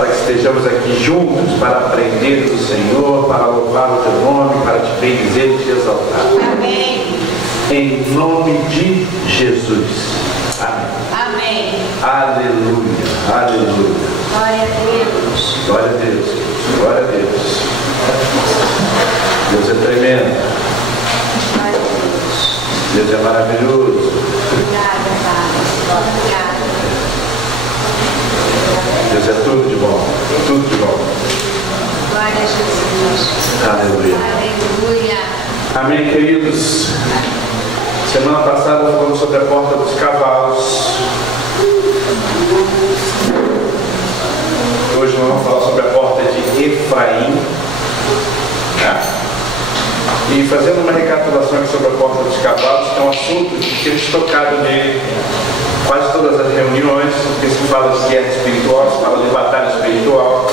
para que estejamos aqui juntos para aprender do Senhor, para louvar o teu nome, para te bendizer e te exaltar. Amém. Em nome de Jesus. Amém. Amém. Aleluia. Aleluia. Glória a Deus. Glória a Deus. Glória a Deus. Deus é tremendo. Glória a Deus. Deus é maravilhoso. Obrigada, Pai. Obrigada. Deus é tudo de bom. Tudo de bom. Glória a Jesus. Aleluia. Aleluia. Amém, queridos. Semana passada falamos sobre a porta dos cavalos. Hoje nós vamos falar sobre a porta de Efraim. E fazendo uma recapitulação aqui sobre a porta dos cavalos, que é um assunto que temos tocado nele quase todas as reuniões, porque se fala de guerra espiritual, se fala de batalha espiritual.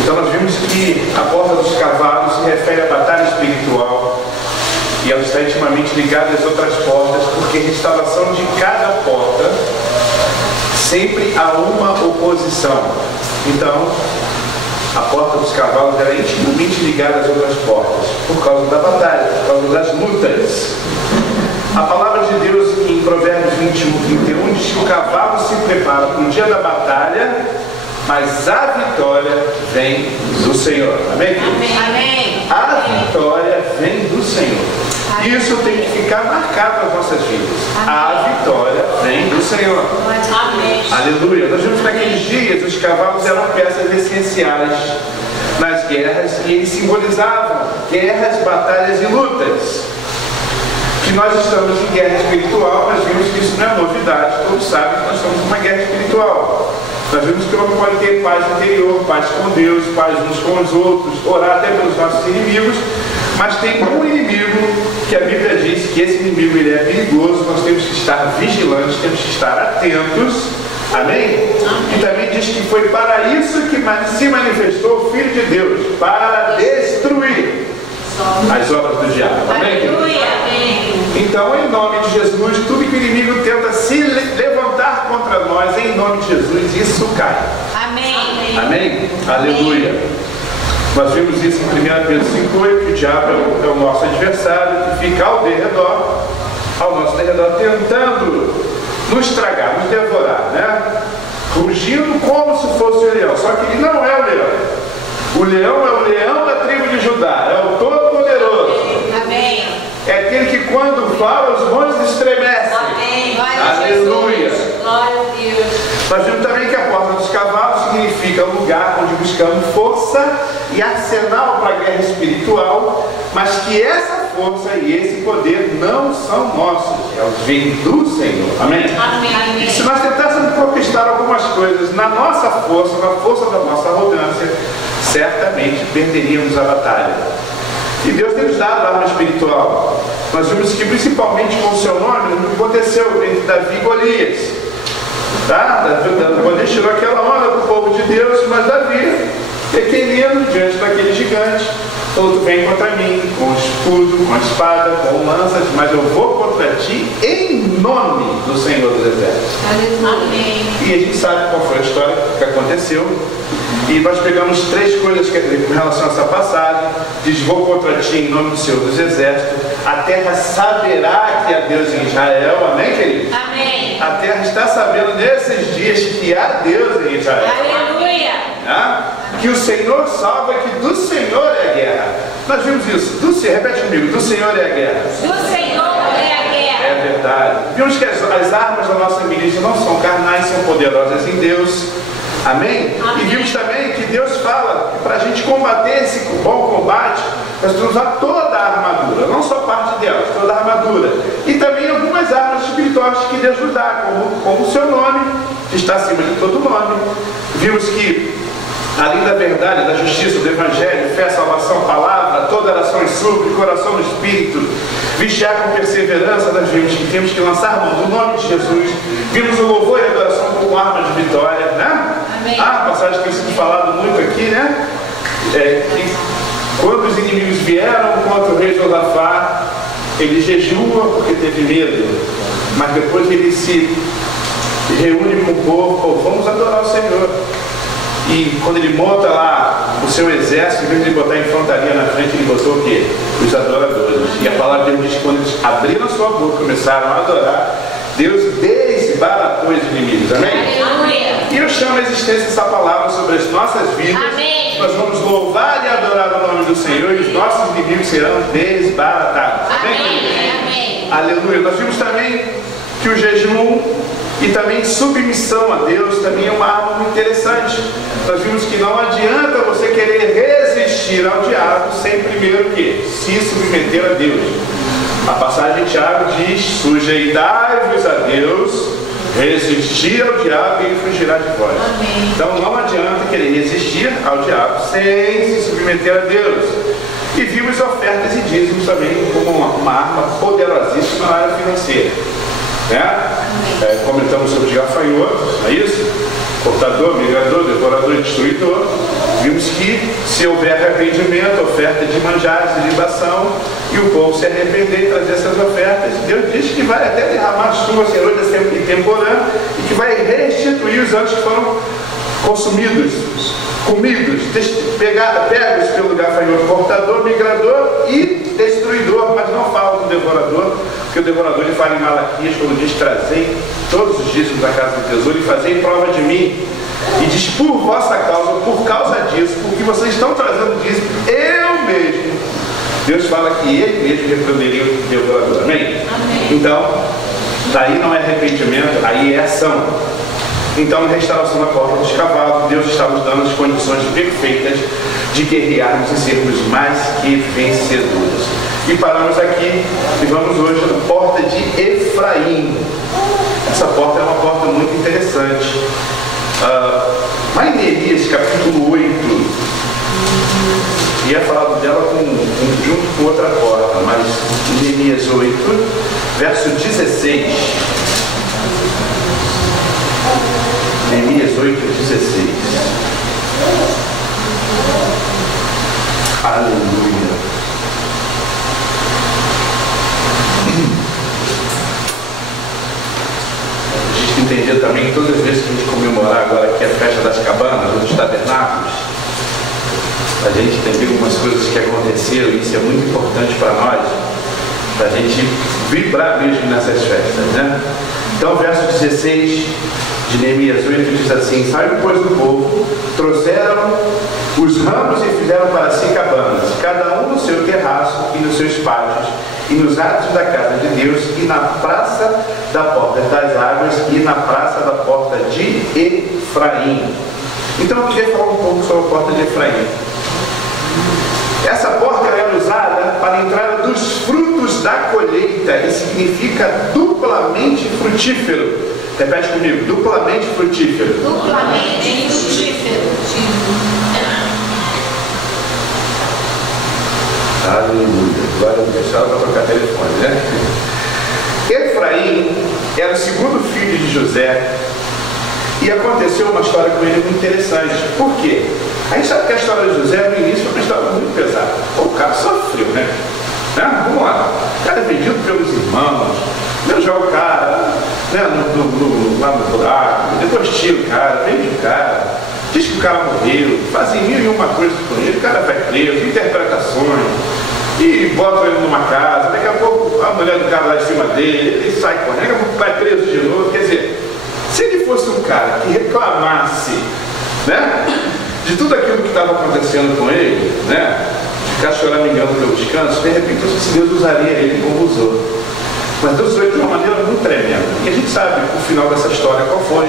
Então nós vimos que a porta dos cavalos se refere à batalha espiritual e ela está intimamente ligada às outras portas, porque a restauração de cada porta sempre há uma oposição. Então, a porta dos cavalos era intimamente ligada às outras portas, por causa da batalha, por causa das lutas. A palavra de Deus em Provérbios 21 diz que o cavalo se prepara para o dia da batalha, mas a vitória vem do Senhor. Amém? Amém. A vitória vem do Senhor. Isso tem que ficar marcado nas nossas vidas. A vitória vem do Senhor. Amém. Aleluia. Nós vimos que naqueles dias os cavalos eram peças essenciais nas guerras e eles simbolizavam guerras, batalhas e lutas. Que nós estamos em guerra espiritual, mas vimos que isso não é novidade. Todos sabem que nós estamos em uma guerra espiritual. Nós vimos que o homem pode ter paz interior, paz com Deus, paz uns com os outros, orar até pelos nossos inimigos, mas tem um inimigo que a Bíblia diz que esse inimigo ele é perigoso, nós temos que estar vigilantes, temos que estar atentos. Amém? E também diz que foi para isso que se manifestou o Filho de Deus, para destruir as obras do diabo. Amém? Então, em nome de Jesus, tudo que o inimigo tenta se levantar contra nós, em nome de Jesus, isso cai. Amém. Amém? Aleluia. Nós vimos isso em 1 Pedro 5,8, que o diabo é o nosso adversário, que fica ao nosso derredor, tentando nos tragar, nos devorar, né? Rugindo como se fosse o leão. Só que ele não é o leão. O leão é o leão da tribo de Judá, é o Todo-Poderoso. Amém. É aquele que quando fala os montes estremecem. Amém. Glória a Aleluia. Jesus. Glória a Deus. Nós vimos também que a porta dos cavalos significa lugar onde buscamos força e arsenal para a guerra espiritual, mas que essa força e esse poder não são nossos, eles vêm do Senhor. Amém? Amém. E se nós tentássemos conquistar algumas coisas na nossa força, na força da nossa arrogância, certamente perderíamos a batalha. E Deus tem nos dado arma espiritual. Nós vimos que principalmente com o seu nome, o que aconteceu entre Davi e Golias. Golias tirou aquela onda do povo de Deus, mas Davi, pequenino, diante daquele gigante, falou: tu vem contra mim, com escudo, com espada, com lanças, mas eu vou contra ti em nome do Senhor dos Exércitos. Amém. E a gente sabe qual foi a história que aconteceu. E nós pegamos três coisas com relação a essa passagem. Diz: vou contra ti em nome do Senhor dos Exércitos. A terra saberá que há Deus em Israel. Amém, querido? Amém. A terra está sabendo nesses dias que há Deus em Israel. Aleluia. Que o Senhor salva, que do Senhor é a guerra. Nós vimos isso. Repete comigo: do Senhor é a guerra. Do Senhor é a guerra. É verdade. Vimos que as armas da nossa milícia não são carnais, são poderosas em Deus. Amém? Amém. E vimos também que Deus fala que para a gente combater esse bom combate, nós precisamos usar toda a armadura, não só parte dela, toda a armadura. E também algumas armas espirituais que Deus nos dá, como o seu nome, que está acima de todo nome. Vimos que, além da verdade, da justiça, do evangelho, fé, salvação, palavra, toda oração e súplica, coração no espírito, vigiar com perseverança, nós vimos que temos que lançar mão do nome de Jesus. Vimos o louvor e a adoração como arma de vitória, né? Amém. A passagem que tem sido falado muito aqui, né? Que quando os inimigos vieram contra o rei Josafá, ele jejua porque teve medo, mas depois ele se reúne com o povo: vamos adorar o Senhor. E quando ele monta lá o seu exército, em vez de botar a infantaria na frente, ele botou o quê? Os adoradores. E a palavra de Deus diz que quando eles abriram a sua boca, começaram a adorar, Deus desbaratou os inimigos. Amém? Aleluia. E eu chamo a existência dessa palavra sobre as nossas vidas. Amém. Nós vamos louvar e adorar o nome do Senhor e os nossos inimigos serão desbaratados. Amém. Amém. Aleluia. Nós vimos também que o jejum e também submissão a Deus também é uma arma muito interessante. Nós vimos que não adianta você querer resistir ao diabo sem primeiro que se submeter a Deus. A passagem de Tiago diz: sujeitai-vos a Deus, resistir ao diabo e ele fugirá de vós. Amém. Então não adianta querer resistir ao diabo sem se submeter a Deus. E vimos ofertas e dízimos também como uma arma poderosíssima na área financeira. Comentamos sobre os gafanhotos, não é isso? Cortador, migrador, devorador e destruidor. Vimos que se houver arrependimento, oferta de manjares e libação, e o povo se arrepender e trazer essas ofertas, Deus diz que vai até derramar chuva serôdia e temporã, e que vai restituir os anos que foram consumidos, comidos, pegos pelo gafanhoto, cortador, migrador e destruidor. Mas não fala do devorador, porque o devorador ele fala em Malaquias, quando diz: trazei todos os dízimos da casa do tesouro e fazei prova de mim. E diz: por vossa causa, por causa disso, porque vocês estão trazendo dízimo, eu mesmo. Deus fala que ele mesmo repreenderia o devorador. Amém? Amém. Então, daí não é arrependimento, aí é ação. Então, na restauração da porta dos cavalos, Deus está nos dando as condições perfeitas de guerrearmos e sermos mais que vencedores. E paramos aqui e vamos hoje na porta de Efraim. Essa porta é uma porta muito interessante. Lá em Neemias, capítulo 8, ia falar dela junto com outra porta, mas em Neemias 8, verso 16. Neemias 8:16. Aleluia. A gente entender também que todas as vezes que a gente comemorar agora aqui a festa das cabanas, dos tabernáculos, a gente entender algumas coisas que aconteceram, e isso é muito importante para nós, para a gente vibrar mesmo nessas festas, né? Então, verso 16 de Neemias 8 diz assim: saiu, pois, do povo, trouxeram os ramos e fizeram para si cabanas, cada um no seu terraço e nos seus pátios, e nos átrios da casa de Deus, e na praça da porta das águas, e na praça da porta de Efraim. Então eu queria falar um pouco sobre a porta de Efraim. Essa porta era usada para a entrada dos frutos da colheita e significa duplamente frutífero. Repete comigo: duplamente frutífero. Duplamente frutífero. Aleluia. Glória a Deus. Só para trocar telefone, né? Efraim era o segundo filho de José. E aconteceu uma história com ele muito interessante. Por quê? A gente sabe que a história de José no início foi uma história muito pesada. O cara sofreu, né? Vamos lá. O cara é vendido pelos irmãos. Deus joga o cara, né, lá no buraco. Depois tira o cara, vende o cara. Diz que o cara morreu. Fazem 1001 coisas com ele. O cara vai preso, interpretações. E botam ele numa casa. Daqui a pouco a mulher do cara lá em cima dele, ele sai correndo. Daqui a pouco vai preso de novo. Quer dizer, se ele fosse um cara que reclamasse, né, de tudo aquilo que estava acontecendo com ele, né, ficar choramingando pelo descanso, de repente Deus usaria ele como usou. Mas Deus usou ele de uma maneira muito tremenda. E a gente sabe o final dessa história qual foi.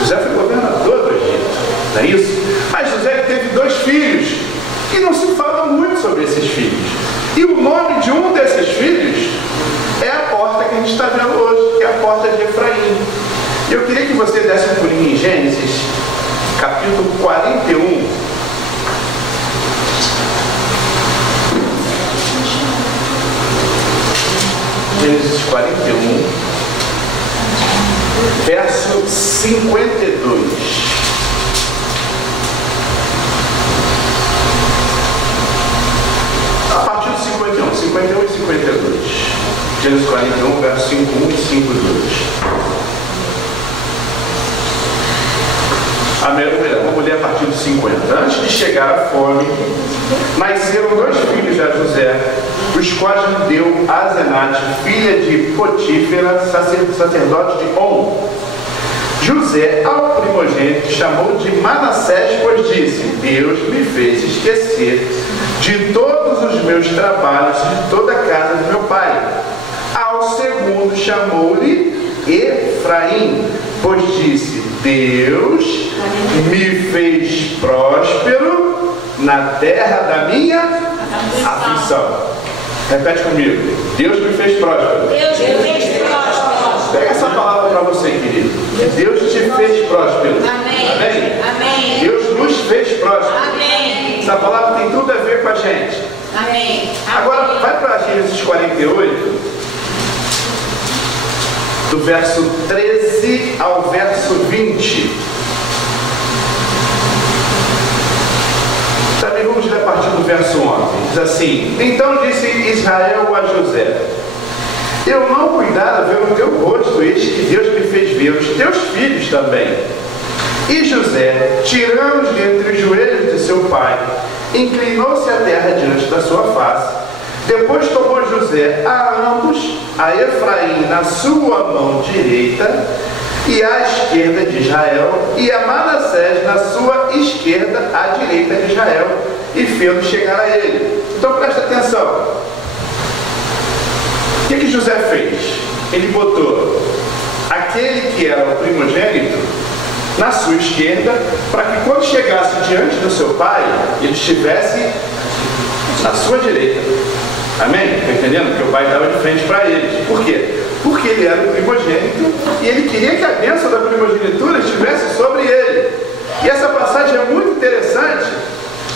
José foi governador do Egito, não é isso? Mas José teve 2 filhos e não se fala muito sobre esses filhos. E o nome de um desses filhos é a porta que a gente está vendo hoje, que é a porta de Efraim. E eu queria que você desse um pulinho em Gênesis, capítulo 41. Gênesis 41, verso 52. A partir do 51 e 52. Gênesis 41, verso 51 e 52. A mulher ler a partir dos 50. Antes de chegar a fome, nasceram 2 filhos a José, os quais lhe deu Asenate, filha de Potífera, sacerdote de On. José, ao primogênito, chamou de Manassés, pois disse: Deus me fez esquecer de todos os meus trabalhos, de toda a casa de meu pai. Ao segundo, chamou-lhe Efraim, pois disse: Deus me fez próspero na terra da minha aflição. Repete comigo: Deus me fez próspero. Deus me fez próspero. Pega essa palavra para você, querido. Deus te fez próspero. Amém. Amém? Amém. Deus nos fez próspero. Amém. Essa palavra tem tudo a ver com a gente. Amém. Agora, vai para Gênesis 48, do verso 13 ao verso 20. Também vamos ler a partir do verso 11. Diz assim: Então disse Israel a José: Eu não cuidara ver o teu rosto, eis que Deus me fez ver os teus filhos também. E José, tirando-os de entre os joelhos de seu pai, inclinou-se à terra diante da sua face. Depois tomou José a ambos, a Efraim na sua mão direita e à esquerda de Israel, e a Manassés na sua esquerda à direita de Israel, e fez-o chegar a ele. Então presta atenção. O que José fez? Ele botou aquele que era o primogênito na sua esquerda, para que quando chegasse diante do seu pai, ele estivesse na sua direita. Amém? Está entendendo? Porque o pai estava de frente para eles. Por quê? Porque ele era o primogênito e ele queria que a bênção da primogenitura estivesse sobre ele. E essa passagem é muito interessante.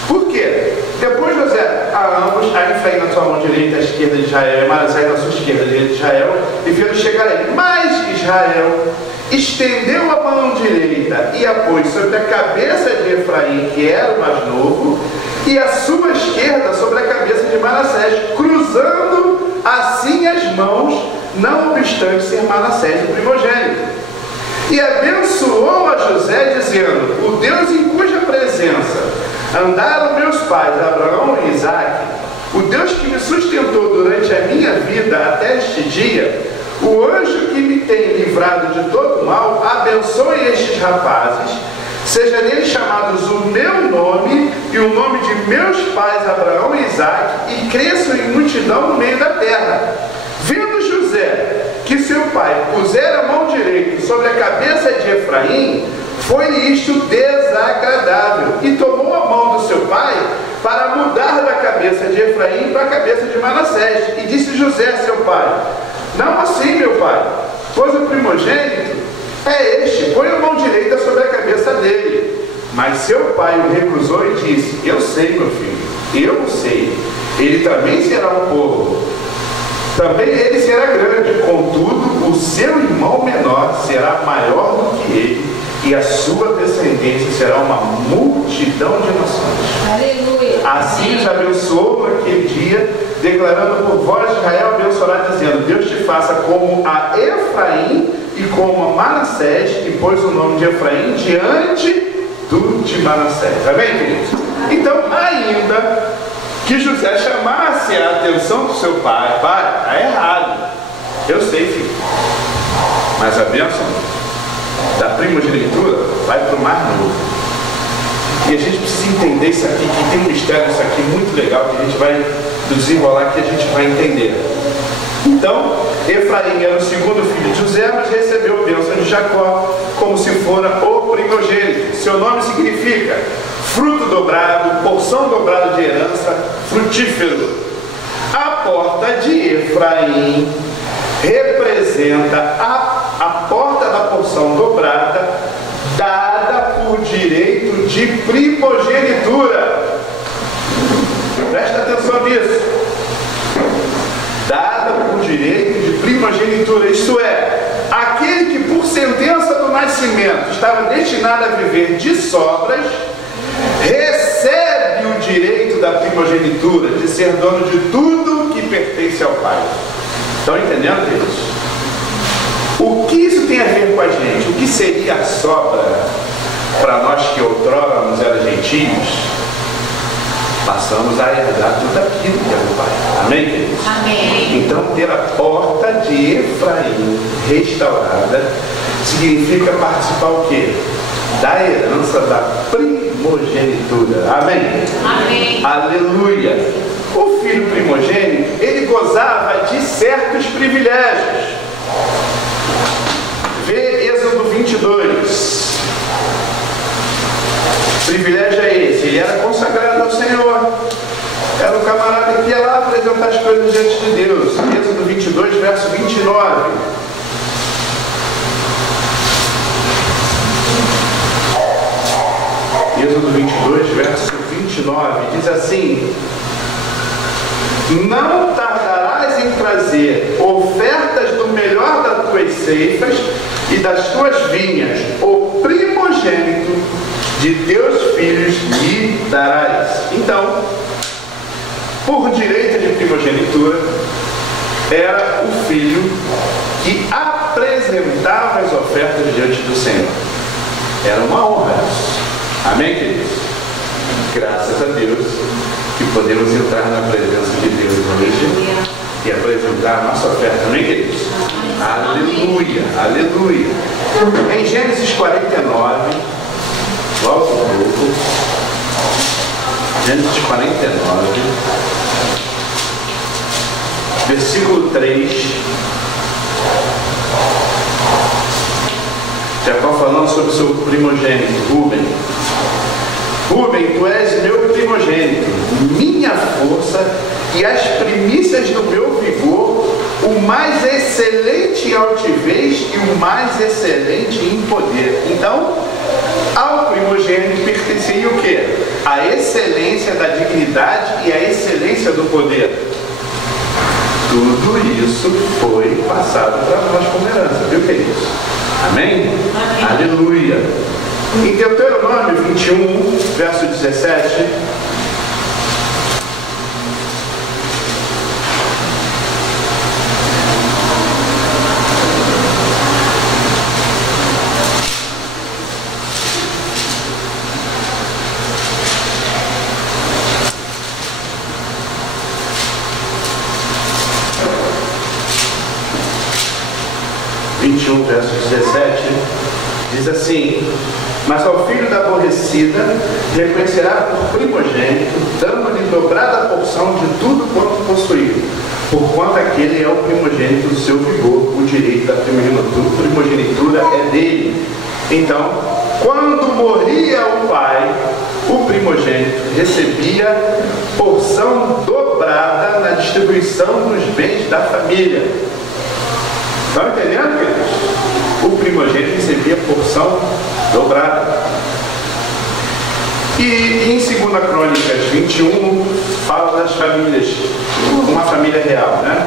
Por quê? Depois José, a ambos, a Efraim na sua mão direita, à esquerda de Israel, e Manassés na sua esquerda, à direita de Israel, e fez chegar a ele. Mas Israel estendeu a mão direita e a pôs sobre a cabeça de Efraim, que era o mais novo, e a sua esquerda sobre a cabeça de Manassés, cruzando assim as mãos, não obstante ser Manassés o primogênito. E abençoou a José, dizendo: O Deus em cuja presença andaram meus pais, Abraão e Isaque, o Deus que me sustentou durante a minha vida até este dia, o anjo que me tem livrado de todo mal, abençoe estes rapazes, seja neles chamados o meu nome e o nome de meus pais, Abraão e Isaque, e cresçam em multidão no meio da terra. Vendo José que seu pai pusera a mão direita sobre a cabeça de Efraim, foi-lhe isto desagradável, e tomou a mão do seu pai para mudar da cabeça de Efraim para a cabeça de Manassés. E disse José a seu pai: Não assim, meu pai, pois o primogênito é este, põe a mão direita sobre a cabeça dele. Mas seu pai o recusou e disse: Eu sei, meu filho, eu o sei, ele também será um povo, também ele será grande, contudo o seu irmão menor será maior do que ele, e a sua descendência será uma multidão de nações. Aleluia. Assim os abençoou naquele dia, declarando por voz de Israel, abençoará, dizendo: Deus te faça como a Efraim e como a Manassés, e pôs o nome de Efraim diante do de Manassés. Amém, queridos? Então, ainda que José chamasse a atenção do seu pai: está errado, eu sei, filho, mas a bênção da primogenitura vai para o mais novo. E a gente precisa entender isso aqui, que tem um mistério isso aqui muito legal, que a gente vai desenrolar, que a gente vai entender. Então, Efraim era o segundo filho de José, mas recebeu a bênção de Jacó, como se fora o primogênito. Seu nome significa fruto dobrado, porção dobrada de herança, frutífero. A porta de Efraim representa a porta da porção dobrada, dada por direito de primogenitura. Presta atenção nisso. Dada por direito de primogenitura, isto é, aquele que por sentença do nascimento estava destinado a viver de sobras, recebe o direito da primogenitura, de ser dono de tudo que pertence ao pai. Estão entendendo, queridos? O que isso tem a ver com a gente? O que seria a sobra? para nós que outrora nos eram gentios, passamos a herdar tudo aquilo que é do Pai. Amém, queridos? Amém. Então, ter a porta de Efraim restaurada significa participar o quê? Da herança da primogenitura. Amém? Amém. Aleluia. O filho primogênito, ele gozava de certos privilégios. Vê Êxodo 22. Que privilégio é esse? Ele era consagrado ao Senhor. Era um camarada que ia lá apresentar as coisas diante de Deus. Êxodo 22, verso 29. Êxodo 22, verso 29, diz assim: não tardarás em trazer ofertas do melhor das tuas ceifas e das tuas vinhas, o primogênito de teus filhos lhe darás. Então, por direito de primogenitura, era o filho que apresentava as ofertas diante do Senhor. Era uma honra isso. Amém, queridos? Graças a Deus que podemos entrar na presença de Deus hoje e apresentar a nossa oferta. Amém, queridos? Aleluia, aleluia. Em Gênesis 49, logo um pouco, Gênesis 49, versículo 3, Jacó falando sobre o seu primogênito, Rúben. Rúben, tu és meu primogênito, minha força e as primícias do meu vigor, o mais excelente em altivez e o mais excelente em poder. Então, ao primogênito pertencia o quê? A excelência da dignidade e a excelência do poder. Tudo isso foi passado para nós como herança, viu, queridos? Amém? Amém. Aleluia. Em Deuteronômio 21, verso 17, verso 17, diz assim: mas ao filho da aborrecida reconhecerá por primogênito, dando-lhe dobrada porção de tudo quanto possuir, porquanto aquele é o primogênito do seu vigor, o direito da primogenitura é dele. Então, quando morria o pai, o primogênito recebia porção dobrada na distribuição dos bens da família. Estão entendendo, queridos? O primogênito recebia porção dobrada. E em 2 Crônicas 21, fala das famílias, uma família real, né?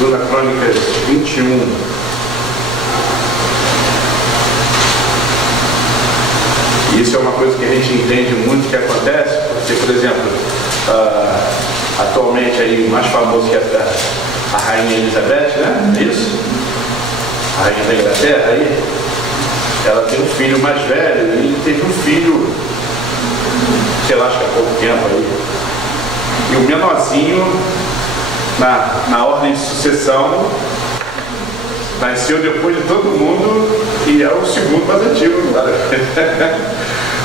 2 Crônicas 21. E isso é uma coisa que a gente entende muito que acontece, porque, por exemplo, atualmente aí o mais famoso que é a Rainha Elizabeth, né? Isso? A Rainha da Inglaterra aí, ela tem um filho mais velho e teve um filho, sei lá, acho que há pouco tempo aí. E o menorzinho, na ordem de sucessão, nasceu depois de todo mundo e é o segundo mais antigo, cara.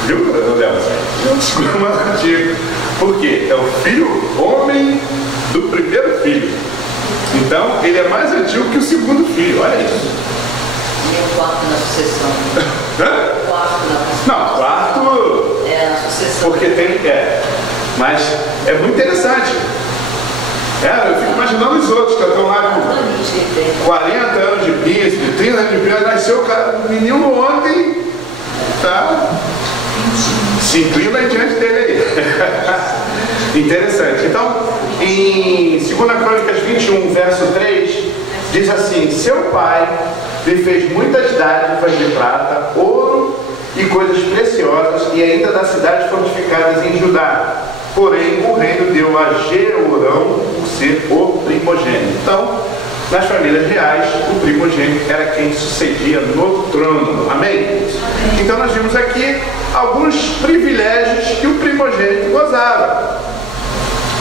Viu, Léo? É o segundo mais antigo. Por quê? É o filho homem do primeiro filho. Então, ele é mais antigo que o segundo filho, olha isso. E o quarto na sucessão? Hã? O quarto na sucessão. Não, quarto... É, na sucessão. Porque tem... Mas é muito interessante. Eu fico imaginando os outros que estão lá com 40 anos de príncipe, 30 anos de príncipe, nasceu o cara, o menino ontem, tá? Se inclina diante dele aí. Interessante. Então, em 2 Crônicas 21, verso 3, diz assim: seu pai lhe fez muitas dádivas de prata, ouro e coisas preciosas, e ainda das cidades fortificadas em Judá. Porém, o reino deu a Jeorão por ser o primogênito. Então, Nas famílias reais, o primogênito era quem sucedia no trono. Amém? Então nós vimos aqui alguns privilégios que o primogênito gozava.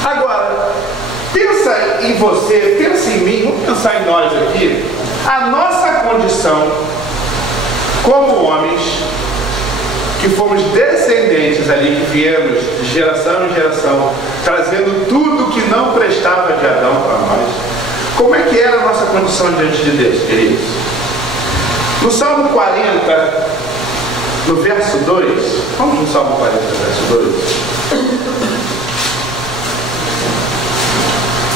Agora, pensa em você, pensa em mim, vamos pensar em nós aqui. A nossa condição como homens, que fomos descendentes ali, que viemos de geração em geração, trazendo tudo que não prestava de Adão para nós. Como é que era a nossa condição diante de Deus, queridos? No Salmo 40, no verso 2, vamos no Salmo 40, verso 2.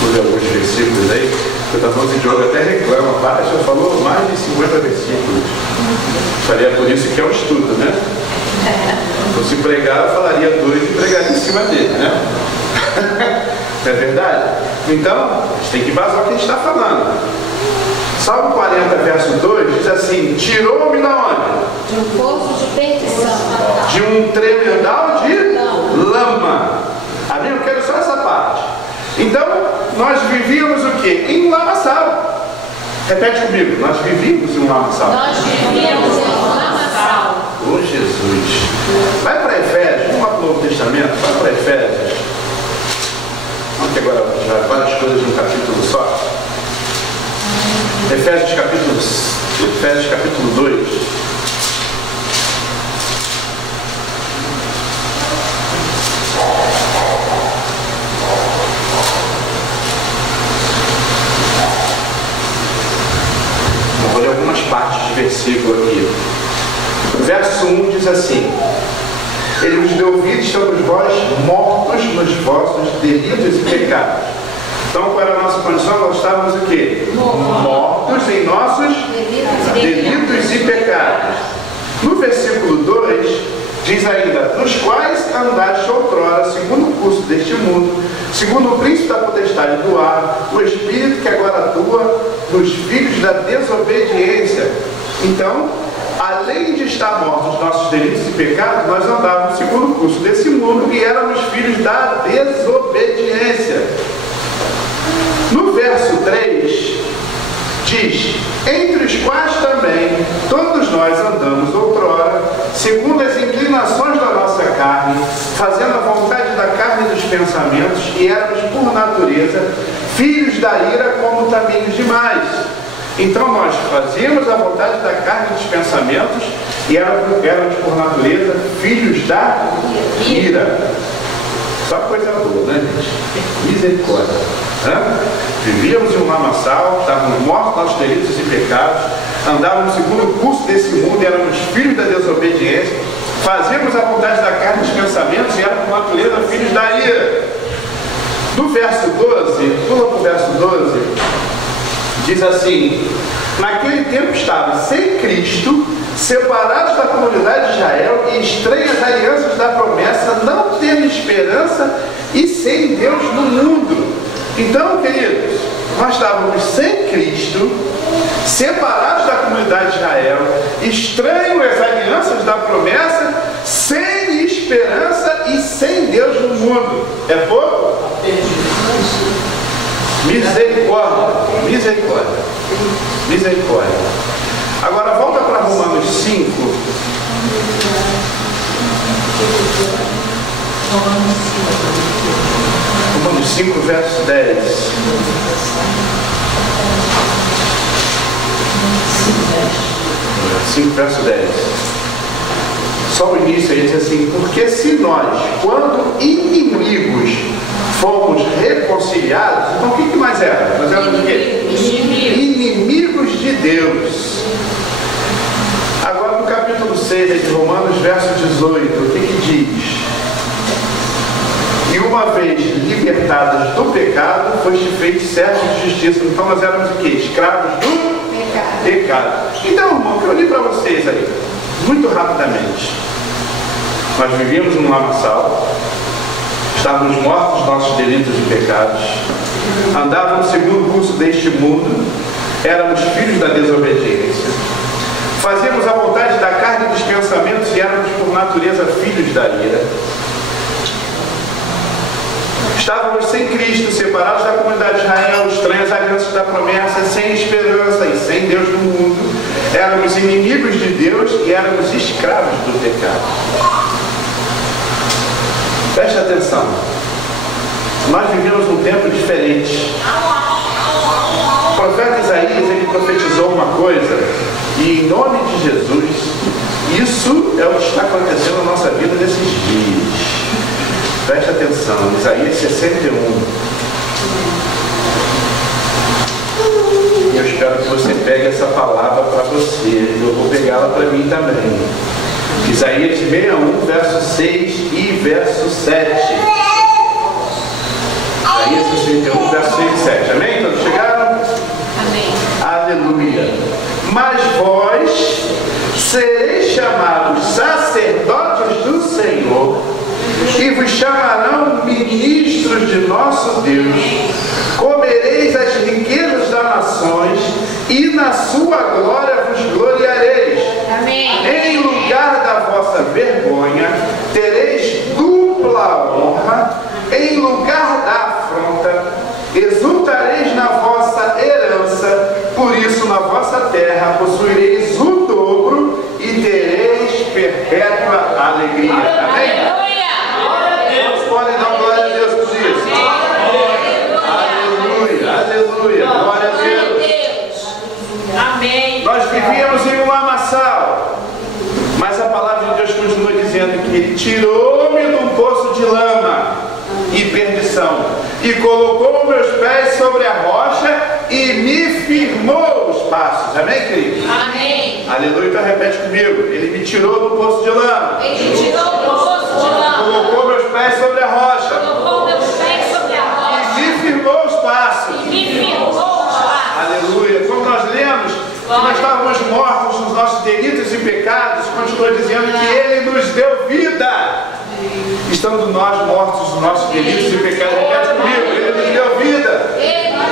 Vou ler alguns versículos aí, porque o irmão de Diogo até reclama, já falou mais de 50 versículos. Falei, é por isso que é um estudo, né? Se pregar, eu falaria 2 e pregaria em cima dele, né? Não é verdade? Então, a gente tem que vazar o que a gente está falando. Salmo 40, verso 2 diz assim: tirou-me da onde? De um poço de perdição. De um tremedal de lama. Amém? Eu quero só essa parte. Então, nós vivíamos o quê? Em um lamaçal. Repete comigo. Nós vivíamos em um lamaçal. Nós vivíamos em um lamaçal. Oh, Jesus. Vai para Efésios. Vamos lá para o Novo Testamento. Vai para Efésios. Vamos que agora já várias coisas no capítulo só. Efésios capítulo 2. Vou ler algumas partes de versículo aqui. O verso 1 diz assim: Ele nos deu vida, estamos vós mortos nos vossos delitos e pecados. Então, qual era a nossa condição? Nós estávamos o quê? Mortos em nossos delitos e pecados. No versículo 2, diz ainda: nos quais andaste outrora, segundo o curso deste mundo, segundo o príncipe da potestade do ar, o espírito que agora atua nos filhos da desobediência. Então, além de estar mortos nos nossos delitos e pecados, nós andávamos segundo o curso desse mundo e éramos filhos da desobediência. No verso 3, diz: entre os quais também todos nós andamos outrora, segundo as inclinações da nossa carne, fazendo a vontade da carne e dos pensamentos, e éramos por natureza filhos da ira, como também os demais. Então nós fazíamos a vontade da carne e dos pensamentos, e éramos por natureza filhos da ira. Só coisa boa, né, gente? Misericórdia. Vivíamos em um lamaçal, estávamos mortos nossos delitos e pecados, andávamos segundo o curso desse mundo, éramos filhos da desobediência, fazíamos a vontade da carne e dos pensamentos, e éramos por natureza filhos da ira. No verso 12, pula para o verso 12, diz assim: naquele tempo estavam sem Cristo, separados da comunidade de Israel e estranhas alianças da promessa, não tendo esperança e sem Deus no mundo. Então, queridos, nós estávamos sem Cristo, separados da comunidade de Israel, estranhos às alianças da promessa, sem esperança e sem Deus no mundo. É pouco? Misericórdia, misericórdia, misericórdia. Agora volta para Romanos 5. Romanos 5, verso 10. 5, verso 10. Só o início aí diz assim: porque se nós, quando inimigos, fomos reconciliados, então o que mais era? Nós éramos o quê? Inimigos de Deus. Agora no capítulo 6 de Romanos, verso 18, o que diz? E uma vez libertados do pecado, foste feitos servos de justiça. Então nós éramos o quê? Escravos do pecado. Então, irmão, eu li para vocês aí, muito rapidamente. Nós vivíamos num lamaçal, estávamos mortos dos nossos delitos e pecados, andávamos segundo o curso deste mundo, éramos filhos da desobediência, fazíamos a vontade da carne e dos pensamentos e éramos por natureza filhos da ira. Estávamos sem Cristo, separados da comunidade de Israel, estranhas alianças da promessa, sem sem esperança e sem Deus no mundo, éramos inimigos de Deus e éramos escravos do pecado. Preste atenção. Nós vivemos um tempo diferente. O profeta Isaías, ele profetizou uma coisa, e em nome de Jesus, isso é o que está acontecendo na nossa vida nesses dias. Preste atenção, Isaías 61. Eu espero que você pegue essa palavra para você. Eu vou pegá-la para mim também. Isaías 61, verso 6 e verso 7. Isaías 61, verso 6 e 7. Amém? Todos chegaram? Amém. Aleluia. Mas vós sereis chamados sacerdotes do Senhor e vos chamarão ministros de nosso Deus. Comereis as riquezas das nações e na sua glória vos gloriareis. Amém. Em lugar da vossa vergonha tereis dupla honra, em lugar da afronta exultareis na vossa herança, por isso na vossa terra possuireis o dobro e tereis perpétua alegria. Amém? Todos podem dar glória a Deus por isso. Aleluia, aleluia, glória a Deus. Amém. Nós vivíamos em um lamaçal, mas a palavra de Deus continua dizendo que Ele tirou-me de um poço de lama e perdição, e colocou meus pés sobre a rocha e me firmou os passos. Amém, queridos? Amém. Aleluia, então repete comigo. Ele me tirou do poço de lama, Ele tirou o poço de lama, colocou meus pés sobre a rocha colocou meus pés sobre a rocha e me firmou os passos. e me firmou os passos. Aleluia. Como nós lemos que nós estávamos mortos nos nossos delitos e pecados, continua dizendo que Ele nos deu vida. Estando nós mortos nos nossos delitos e pecados, repete comigo, Ele nos deu vida. Ele nos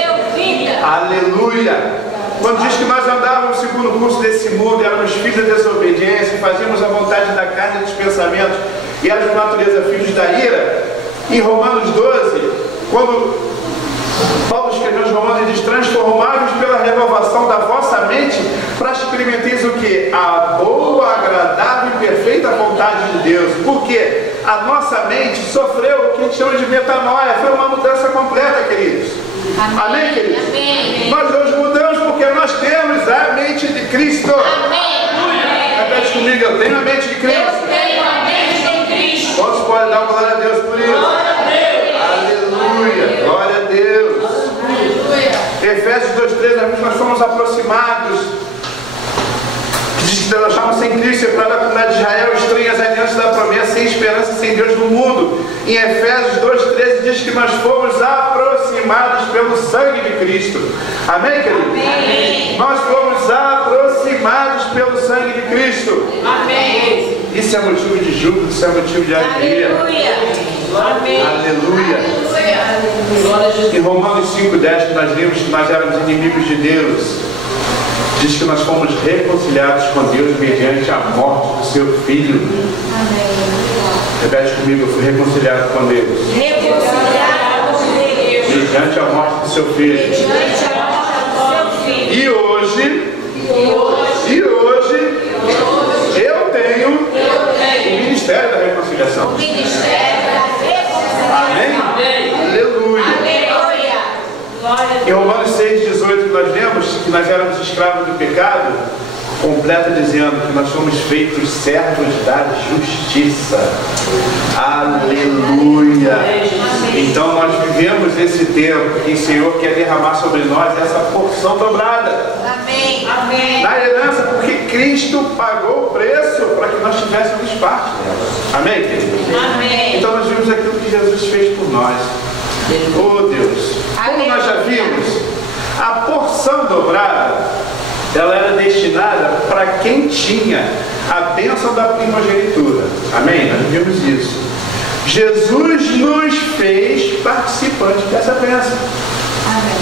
deu vida. Aleluia. Quando diz que nós andávamos segundo o curso desse mundo, éramos filhos da desobediência, fazíamos a vontade da carne e dos pensamentos, e éramos por natureza filhos da ira, em Romanos 12, quando Paulo escreveu aos Romanos, ele diz: transformai-vos pela renovação da vossa mente, para experimenteis o que? A boa, agradável e perfeita vontade de Deus. Porque a nossa mente sofreu o que a gente chama de metanoia, foi uma mudança completa, queridos. Amém, queridos? Amém. Nós hoje mudamos porque nós temos a mente de Cristo. Amém. Repete comigo, eu tenho a mente de Eu Cristo. tenho a mente de Cristo. Quantos podem dar glória a Deus por isso? Glória a Deus. Aleluia, glória a Deus. Aleluia. Efésios 2:13, nós fomos aproximados. Diz que nós estávamos sem Cristo, separado da comunidade de Israel, estranhas alianças da promessa, sem esperança, sem Deus no mundo. Em Efésios 2:13 diz que nós fomos aproximados pelo sangue de Cristo. Amém, querido? Amém. Nós fomos aproximados pelo sangue de Cristo. Amém. Isso é motivo de júbilo, isso é motivo de alegria. Aleluia. Amém. Aleluia. Glória a Jesus. Em Romanos 5:10, que nós lemos que nós éramos inimigos de Deus, diz que nós fomos reconciliados com Deus mediante a morte do seu Filho. Repete comigo, eu fui reconciliado com Deus Reconciliado com Deus. mediante a morte do seu Filho. Mediante a morte do seu filho. E hoje eu tenho o ministério da reconciliação. O ministério da reconciliação. Amém? Aleluia. Aleluia. Glória a Em Deus. Romanos 6:18, que nós lemos que nós éramos escravos do pecado, completa dizendo que nós somos feitos servos da justiça. Aleluia. Então nós vivemos esse tempo que o Senhor quer derramar sobre nós essa porção dobrada Amém. Amém. na herança, porque Cristo pagou o preço para que nós tivéssemos parte dela. Amém, queridos? Amém. Então nós vimos aquilo que Jesus fez por nós. Oh Deus, como nós já vimos, a porção dobrada, ela era destinada para quem tinha a bênção da primogenitura. Amém? Nós vimos isso. Jesus nos fez participantes dessa bênção. Amém.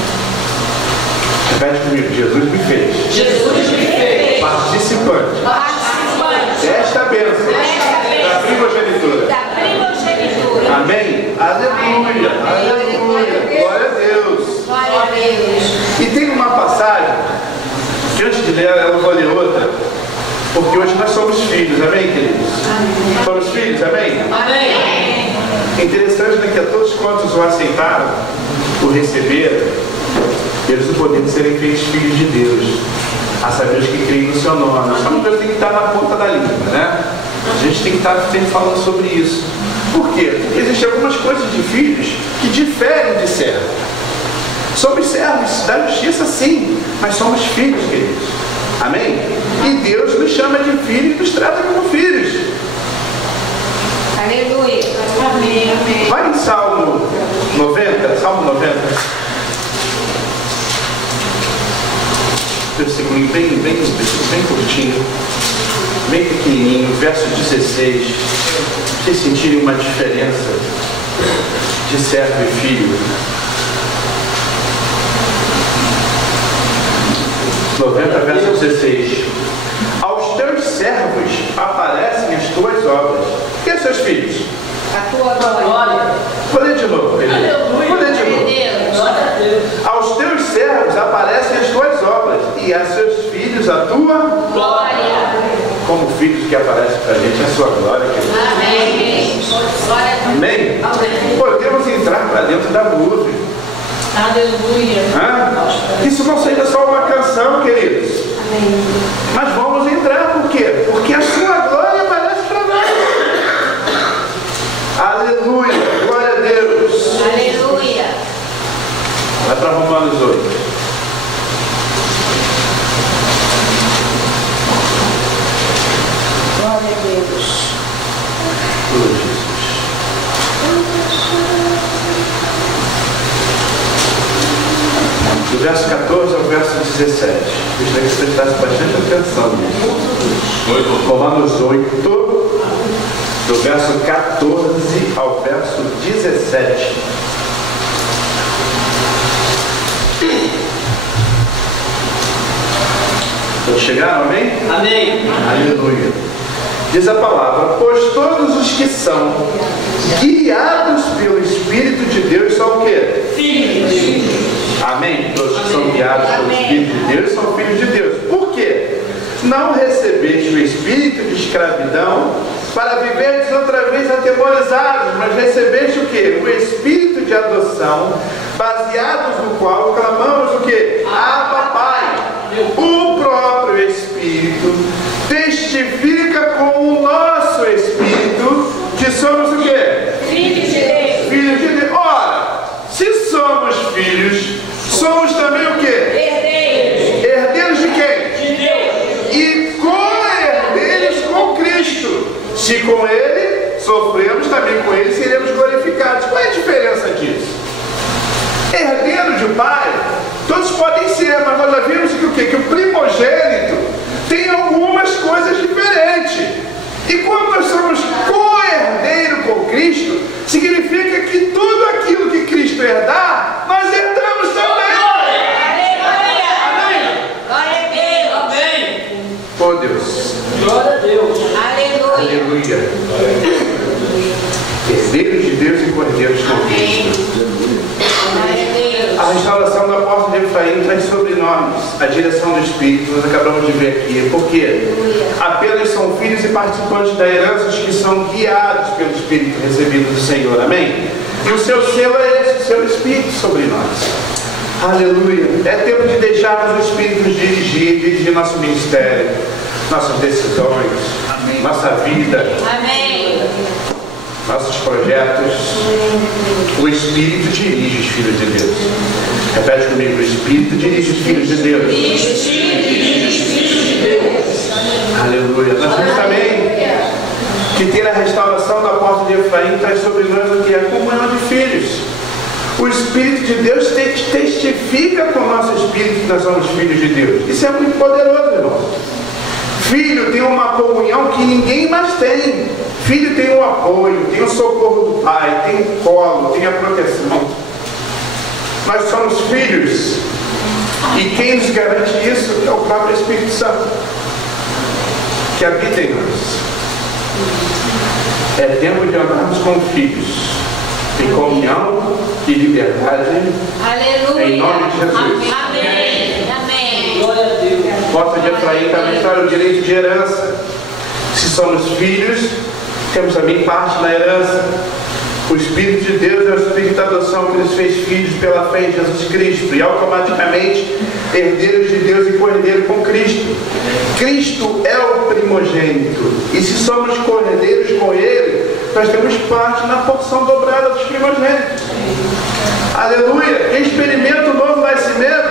Repete comigo, Jesus me fez Jesus me fez participante participante desta bênção da primogenitura. da primogenitura. Amém? Aleluia, aleluia, glória a Deus. Glória a Deus. E tem uma passagem, que antes de ler ela eu vou ler outra, porque hoje nós somos filhos, amém, queridos? Somos filhos, amém? Amém. É interessante, né, que a todos quantos o aceitaram, o receberam, eles o poder de serem feitos filhos de Deus, a saber os que creem no seu nome. Só que Deus tem que estar na ponta da língua, né? A gente tem que estar sempre falando sobre isso. Por quê? Porque existem algumas coisas de filhos que diferem de servos. Somos servos da justiça, sim, mas somos filhos, queridos. Amém? E Deus nos chama de filhos e nos trata como filhos. Aleluia. Amém. Amém. Vai em Salmo 90, Salmo 90. Versículo bem curtinho, bem pequenininho, verso 16. Pra vocês sentirem uma diferença de servo e filho. 90, verso 16. Aos teus servos aparecem as tuas obras. Quem são seus filhos? A tua glória. Vou ler de novo. Vou ler de novo. Glória a Deus. Aos teus servos aparecem as tuas obras, e a seus filhos a tua Glória. como filhos que aparecem para a gente a sua glória. Querido. Amém. Glória a Deus. Amém? Amém. Podemos entrar para dentro da nuvem. Aleluia. Isso não seja só uma canção, queridos. Amém. Mas vamos entrar, por quê? Porque a sua glória aparece para nós. Aleluia, glória a Deus. Aleluia. Vai para Romanos 8. Glória a Deus. Oh, Jesus. Do verso 14 ao verso 17. Gostaria que você prestasse bastante atenção nisso. Romanos 8, do verso 14 ao verso 17. Todos chegaram, amém? Amém. Aleluia. Diz a palavra: pois todos os que são guiados pelo Espírito de Deus são o quê? Filhos. Amém? Todos que são guiados pelo Espírito de Deus são filhos de Deus. Por quê? Não recebeste o espírito de escravidão para viverdes outra vez atemorizados, mas recebeste o quê? O espírito de adoção, baseados no qual clamamos o quê? Abba, Pai. O próprio Espírito testifica com o nosso Espírito que somos o quê? Filhos de Deus. Filhos de Deus. Ora, se somos filhos, somos também o quê? Herdeiros. Herdeiros de quem? De Deus. E co-herdeiros com Cristo. Se com Ele sofremos, também com Ele seremos glorificados. Qual é a diferença disso? Herdeiro de Pai, todos podem ser, mas nós já vimos que o quê? Que o primogênito tem algumas coisas diferentes. E quando nós somos co-herdeiro com Cristo, significa que tudo aquilo que Cristo herdar, nós herdamos também. Aleluia. Amém? Glória a Deus. Amém. Oh Deus. Glória a Deus. Aleluia. Aleluia. Herdeiros de Deus e cordeiros com Cristo. Glória a Deus. A restauração da porta de Efraim traz sobre nós a direção do Espírito, nós acabamos de ver aqui. Por quê? Apenas são filhos e participantes da herança os que são guiados pelo Espírito recebido do Senhor. Amém? E o seu selo é esse, o seu Espírito sobre nós. Aleluia. É tempo de deixarmos o Espírito nos dirigir nosso ministério, nossas decisões, nossa vida. Amém. Nossos projetos. O Espírito dirige os filhos de Deus. Repete comigo: o Espírito dirige os filhos de Deus. Aleluia. Nós vimos também que ter a restauração da porta de Efraim traz sobre nós o que? A comunhão de filhos. O Espírito de Deus testifica com o nosso Espírito que nós somos filhos de Deus. Isso é muito poderoso, irmão. Filho tem uma comunhão que ninguém mais tem. Filho tem o apoio, tem o socorro do pai, tem o colo, tem a proteção. Nós somos filhos. E quem nos garante isso é o próprio Espírito Santo, que habita em nós. É tempo de andarmos como filhos, em comunhão e liberdade. Aleluia. Em nome de Jesus. Amém. Amém. o direito de herança. Se somos filhos, temos também parte na herança. O Espírito de Deus é o Espírito da adoção que nos fez filhos pela fé em Jesus Cristo e automaticamente herdeiros de Deus e co-herdeiro com Cristo. Cristo é o primogênito e se somos co-herdeiros com Ele, nós temos parte na porção dobrada dos primogênitos. Aleluia! Quem experimenta o novo nascimento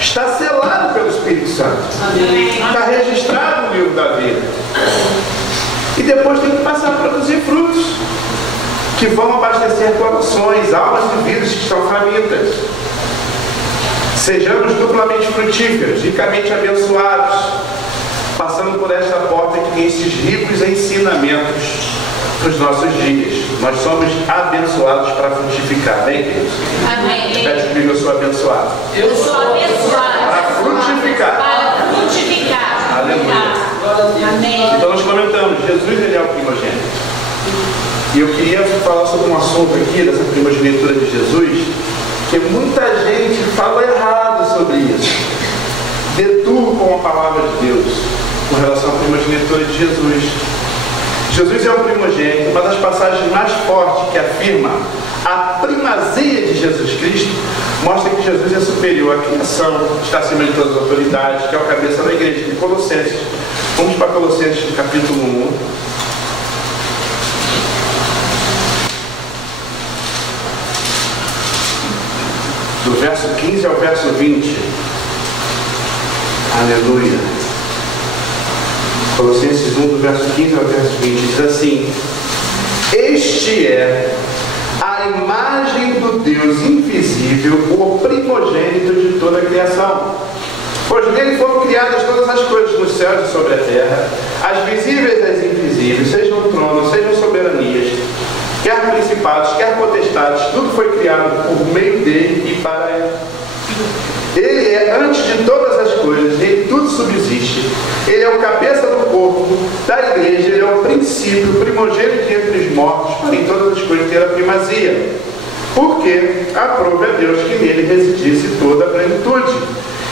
está selado pelo Espírito Santo. Está registrado no livro da vida. E depois tem que passar a produzir frutos que vão abastecer corações, almas e vidas que estão famintas. Sejamos duplamente frutíferos, ricamente abençoados, passando por esta porta que tem esses ricos ensinamentos para os nossos dias. Nós somos abençoados para frutificar, amém, queridos? Amém. Repete comigo, eu sou abençoado. Eu sou abençoado. Para frutificar. Para frutificar. Aleluia. Amém. Então nós comentamos, Jesus ele é o primogênito. E eu queria falar sobre um assunto aqui, dessa primogenitura de Jesus, que muita gente fala errado sobre isso. Deturpam a palavra de Deus com relação à primogenitura de Jesus. Jesus é o primogênito, uma das passagens mais fortes que afirma a primazia de Jesus Cristo, mostra que Jesus é superior à criação, está acima de todas as autoridades, que é o cabeça da igreja, de Colossenses. Vamos para Colossenses, capítulo 1. Do verso 15 ao verso 20. Aleluia. Colossenses 1, do verso 15 ao verso 20, diz assim: este é a imagem do Deus invisível, o primogênito de toda a criação. Pois nele foram criadas todas as coisas nos céus e sobre a terra, as visíveis e as invisíveis, sejam tronos, sejam soberanias, quer principados, quer potestades, tudo foi criado por meio dele e para ele. Ele é antes de todas as coisas, nele tudo subsiste. Ele é o cabeça do corpo da igreja, ele é o princípio, o primogênito entre os mortos, para em todas as coisas ter a primazia. Porque aprove a Deus que nele residisse toda a plenitude,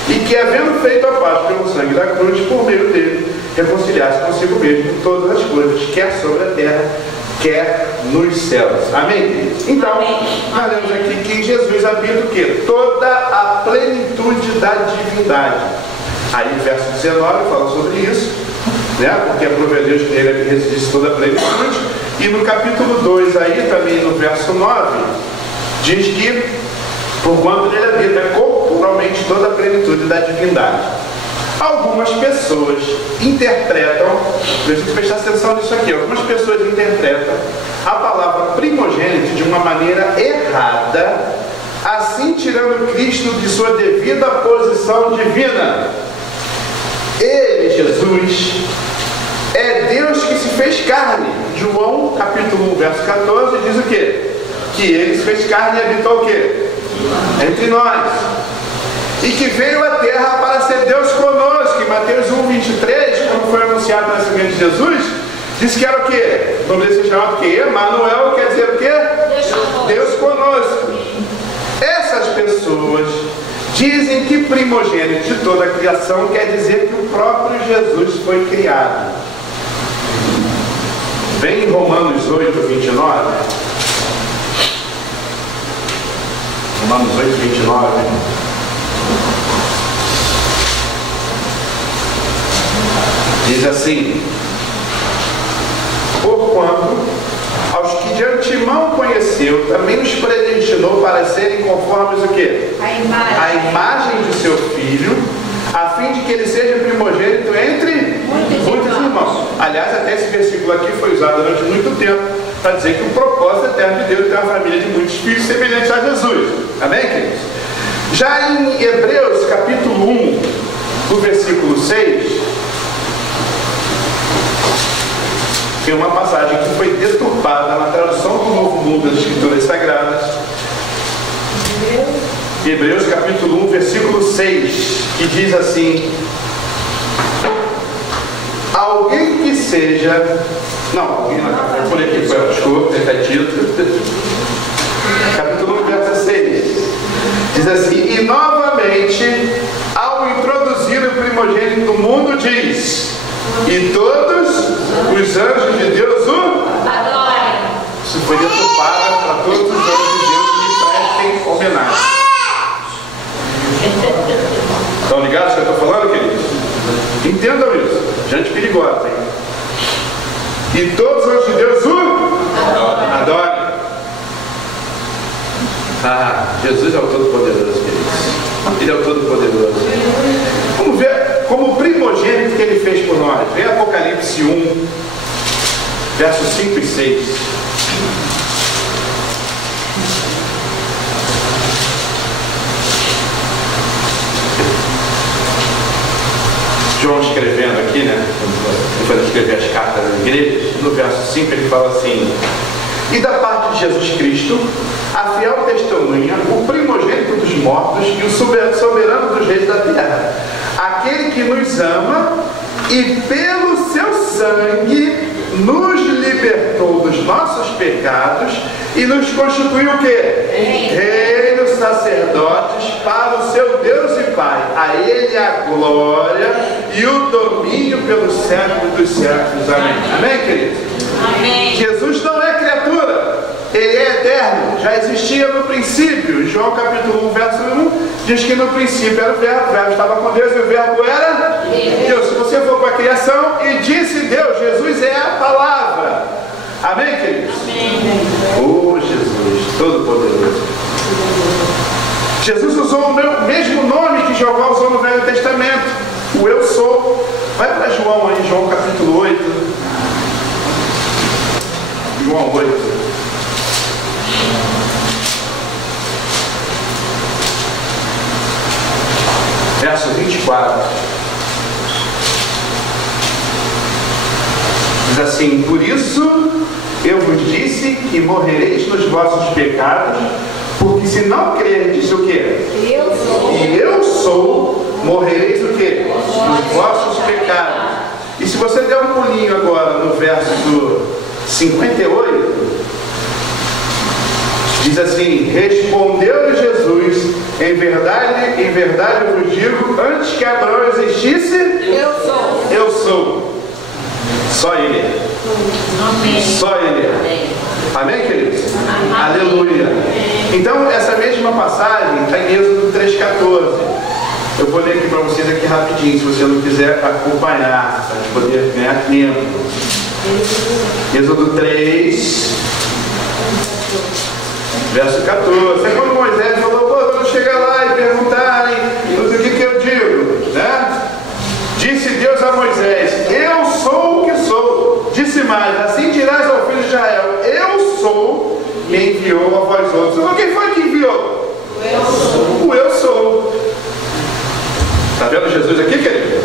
e que, havendo feito a paz pelo sangue da cruz, por meio dele, reconciliasse consigo mesmo todas as coisas, quer sobre a terra, quer nos céus. Amém, queridos? Então, nós vemos aqui que em Jesus habita o quê? Toda a plenitude da divindade. Aí, verso 19 fala sobre isso, né? Porque aprove a Deus que nele residisse toda a plenitude. E no capítulo 2, aí também no verso 9, diz que, porquanto nele habita corporalmente toda a plenitude da divindade. Algumas pessoas interpretam, deixa eu prestar atenção nisso aqui, algumas pessoas interpretam a palavra primogênito de uma maneira errada, assim tirando Cristo de sua devida posição divina. Ele, Jesus, é Deus que se fez carne. João, capítulo 1, verso 14, diz o quê? Que ele se fez carne e habitou o quê? Entre nós. E que veio à terra para ser Deus conosco. Em Mateus 1, 23, quando foi anunciado o nascimento de Jesus, disse que era o quê? O nome desse chamado o quê? Emanuel, quer dizer o quê? Deus conosco. Essas pessoas dizem que primogênito de toda a criação quer dizer que o próprio Jesus foi criado. Vem em Romanos 8, 29. Romanos 8, 29. Diz assim: porquanto aos que de antemão conheceu, também os predestinou para serem conformes o quê? A imagem de seu Filho, a fim de que ele seja primogênito entre muitos irmãos. Aliás, até esse versículo aqui foi usado durante muito tempo para dizer que o propósito eterno de Deus é ter uma família de muitos filhos semelhantes a Jesus. Amém, queridos? Já em Hebreus, capítulo 1, do versículo 6, tem uma passagem que foi deturpada na tradução do Novo Mundo das Escrituras Sagradas. Hebreus capítulo 1, versículo 6, que diz assim: alguém que seja... Não, alguém não, por aqui foi, desculpa, está dito. Capítulo 1, verso 6. Diz assim: e novamente, ao introduzir o primogênito do mundo, diz: E todos os anjos de Deus o Adorem. Isso foi deturpada para todos os anjos de Deus que lhe prestem homenagem. Estão ligados no que eu estou falando, queridos? Entendam isso. Gente perigosa, hein? E todos os anjos de Deus o adorem. Jesus é o Todo-Poderoso, queridos. Ele é o Todo-Poderoso. Vamos ver como primogênito que ele fez por nós. Vem Apocalipse 1, versos 5 e 6. João escrevendo aqui, né? Quando escrever as cartas das igrejas, no verso 5 ele fala assim: e da parte de Jesus Cristo, a fiel testemunha, o primogênito dos mortos e o soberano dos reis da terra, aquele que nos ama e pelo seu sangue nos libertou dos nossos pecados e nos constituiu o quê? Reinos, sacerdotes para o seu Deus e Pai. A Ele a glória e o domínio pelos séculos dos séculos. Amém. Amém, queridos? Amém. Jesus não é criatura, Ele é eterno, já existia no princípio. João capítulo 1, verso 1 diz que no princípio era o verbo estava com Deus e o verbo era Deus. Se você for para a criação, e disse Deus, Jesus é a palavra. Amém, queridos? Amém. Oh, Jesus, Todo-Poderoso. Jesus usou o mesmo nome que Jeová usou no Velho Testamento, o Eu Sou. Vai para João aí, João capítulo 8. João 8. Verso 24. Diz assim: por isso eu vos disse que morrereis nos vossos pecados, porque se não crerdes o quê? Eu sou. E eu sou, morrereis o quê? Nos vossos pecados. E se você der um pulinho agora no verso do 58, diz assim: respondeu-lhe Jesus, em verdade eu vos digo, antes que Abraão existisse, Eu sou. eu sou. Só Ele é. Amém. Só Ele é. Amém, queridos? Amém. Aleluia. Então, essa mesma passagem está em Êxodo 3,14. Eu vou ler aqui para vocês aqui rapidinho, se você não quiser acompanhar, para a gente poder ganhar tempo. Êxodo 3, verso 14. É quando Moisés falou: pô, quando chegar lá e perguntarem o que eu digo, né? Disse Deus a Moisés: eu sou o que sou. Disse mais: assim dirás ao filho de Israel: eu sou, me enviou a vós outros. Então, quem foi que enviou? Eu sou. O eu sou. Está vendo Jesus aqui, querido?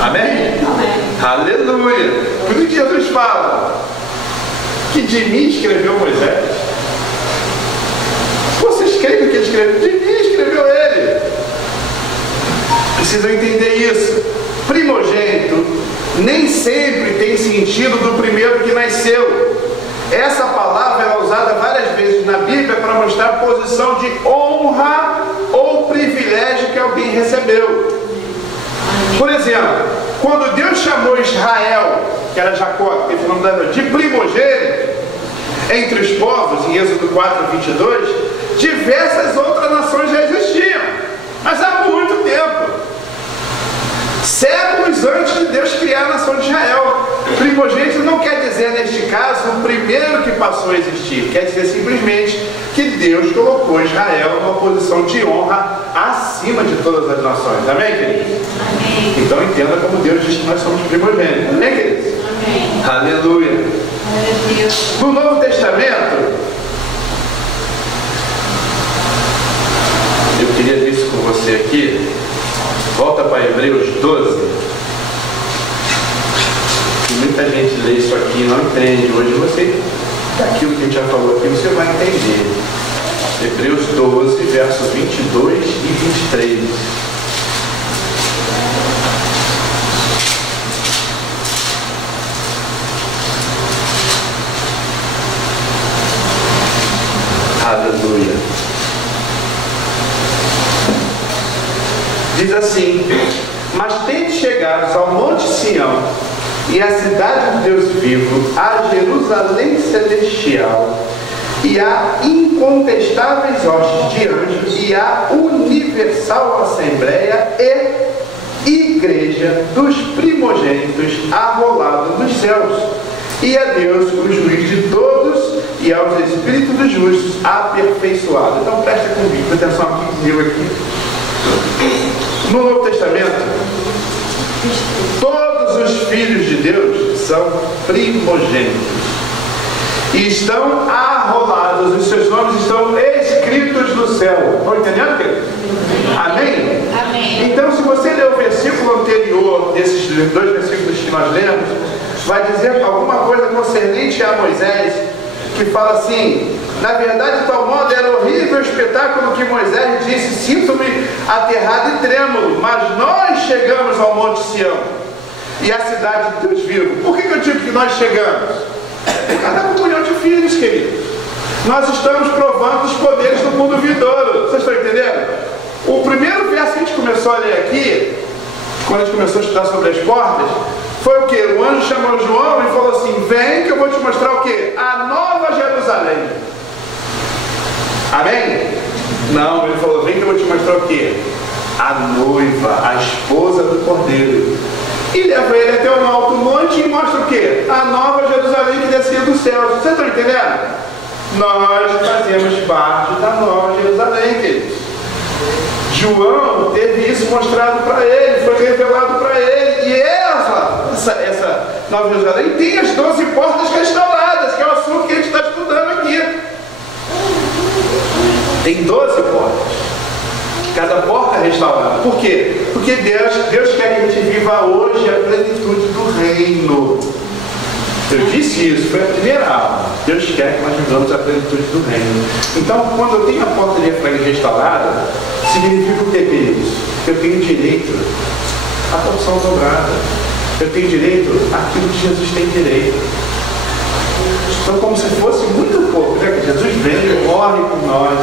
Amém? Amém. Aleluia. Por isso que Jesus fala que de mim escreveu Moisés. Vocês creem que ele escreveu? De mim escreveu ele. Precisam entender isso. Primogênito nem sempre tem sentido do primeiro que nasceu. Essa palavra é usada várias vezes na Bíblia para mostrar a posição de honra ou privilégio que alguém recebeu. Por exemplo, quando Deus chamou Israel, que era Jacó, que teve o nome de primogênito, entre os povos, em Êxodo 4, 22, diversas outras nações já existiam, mas há muito tempo. Séculos antes de Deus criar a nação de Israel. Primogênito não quer dizer, neste caso, o primeiro que passou a existir. Quer dizer simplesmente que Deus colocou Israel numa posição de honra acima de todas as nações. Amém, queridos? Amém. Então entenda como Deus diz que nós somos primogênitos. Amém, queridos? Amém. Aleluia. Meu Deus. No Novo Testamento, eu queria ver isso com você aqui. Volta para Hebreus 12. E muita gente lê isso aqui e não entende. Hoje você, daquilo que a gente já falou aqui, você vai entender. Hebreus 12, versos 22 e 23. Aleluia. Diz assim: Mas tende chegados ao Monte Sião, e à cidade do Deus vivo, a Jerusalém celestial, e a incontestáveis hostes de anjos, e a universal assembleia e igreja dos primogênitos arrolados nos céus, e a Deus, o juiz de todos, e aos espíritos dos justos aperfeiçoados. Então presta comigo, atenção aqui comigo aqui. No Novo Testamento, todos os filhos de Deus são primogênitos e estão arrolados, os seus nomes estão escritos no céu. Estão entendendo, querido? Amém? Amém. Então, se você ler o versículo anterior desses dois versículos que nós lemos, vai dizer alguma coisa concernente a Moisés, que fala assim: na verdade, de tal modo era horrível o espetáculo que Moisés disse: sinto-me aterrado e trêmulo, mas nós chegamos ao Monte Sião e à cidade de Deus vivo. Por que eu digo que nós chegamos? Por causa da comunhão de filhos, queridos. Nós estamos provando os poderes do mundo vindouro. Vocês estão entendendo? O primeiro verso que a gente começou a ler aqui, quando a gente começou a estudar sobre as portas, foi o quê? O anjo chamou João e falou assim: vem que eu vou te mostrar o quê? A nova Jerusalém. Amém? Não, ele falou: vem que eu vou te mostrar o quê? A noiva, a esposa do Cordeiro. E leva ele até um alto monte e mostra o quê? A nova Jerusalém que descia dos céus. Vocês estão entendendo? Nós fazemos parte da nova Jerusalém, queridos. João teve isso mostrado para ele, foi revelado para ele. E essa nova Jerusalém tem as 12 portas restauradas, que é o assunto que a gente está estudando aqui. Tem 12 portas. Cada porta restaurada. Por quê? Porque Deus quer que a gente viva hoje a plenitude do reino. Eu disse isso, foi a primeira aula. Deus quer que nós vivamos a plenitude do reino. Então, quando eu tenho a porta de Efraim restaurada, significa o que, queridos? Eu tenho direito à porção dobrada. Eu tenho direito àquilo que Jesus tem direito. Então, como se fosse muito pouco, né? Que Jesus vem, morre por nós,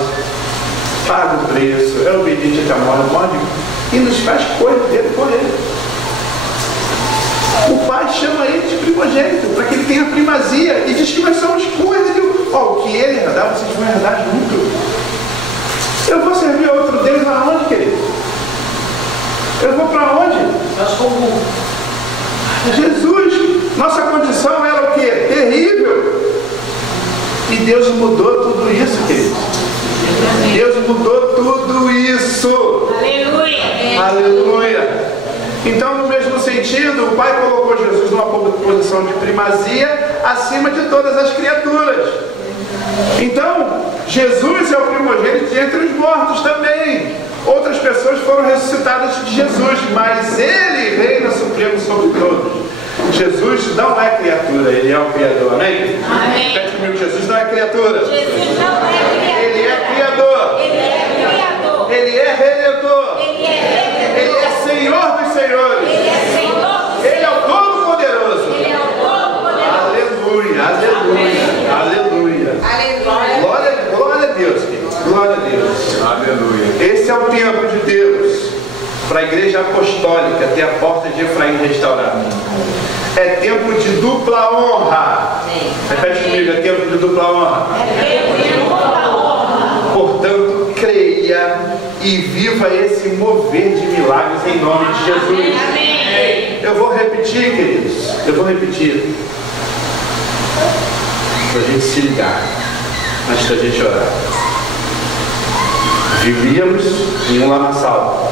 paga o preço, é obediente até a morte e nos faz coisa dele por ele. O pai chama ele de primogênito para que ele tenha primazia e diz que nós somos coisas que o que ele herdar, vocês vão herdar junto. Eu vou servir a outro Deus aonde, querido? Eu vou para onde? Nós comum. Jesus, nossa condição era o quê? Terrível. E Deus mudou tudo isso, querido. Deus mudou tudo isso. Aleluia. Aleluia. Então, no mesmo sentido, o Pai colocou Jesus numa posição de primazia acima de todas as criaturas. Então, Jesus é o primogênito entre os mortos também. Outras pessoas foram ressuscitadas de Jesus, mas Ele reina supremo sobre todos. Jesus não é criatura, Ele é o Criador, amém? Amém. Repete comigo: Jesus não é criatura. Jesus não é criatura. Ele é Criador. Ele é Criador. Ele é Redentor. Ele é Redentor. Ele é Senhor dos Senhores. Ele é Senhor. Ele é o Todo-Poderoso. Ele é o Todo-Poderoso. Aleluia, aleluia, aleluia. Aleluia. Glória a Deus, querido. Glória a Deus. Aleluia. Esse é o tempo de Deus para a igreja apostólica ter a porta de Efraim restaurada. É tempo de dupla honra. Repete comigo: é tempo de dupla honra. Portanto, creia e viva esse mover de milagres em nome de Jesus. Amém. Eu vou repetir, queridos. Eu vou repetir. Para a gente se ligar, antes da gente orar. Vivíamos em um lamaçal.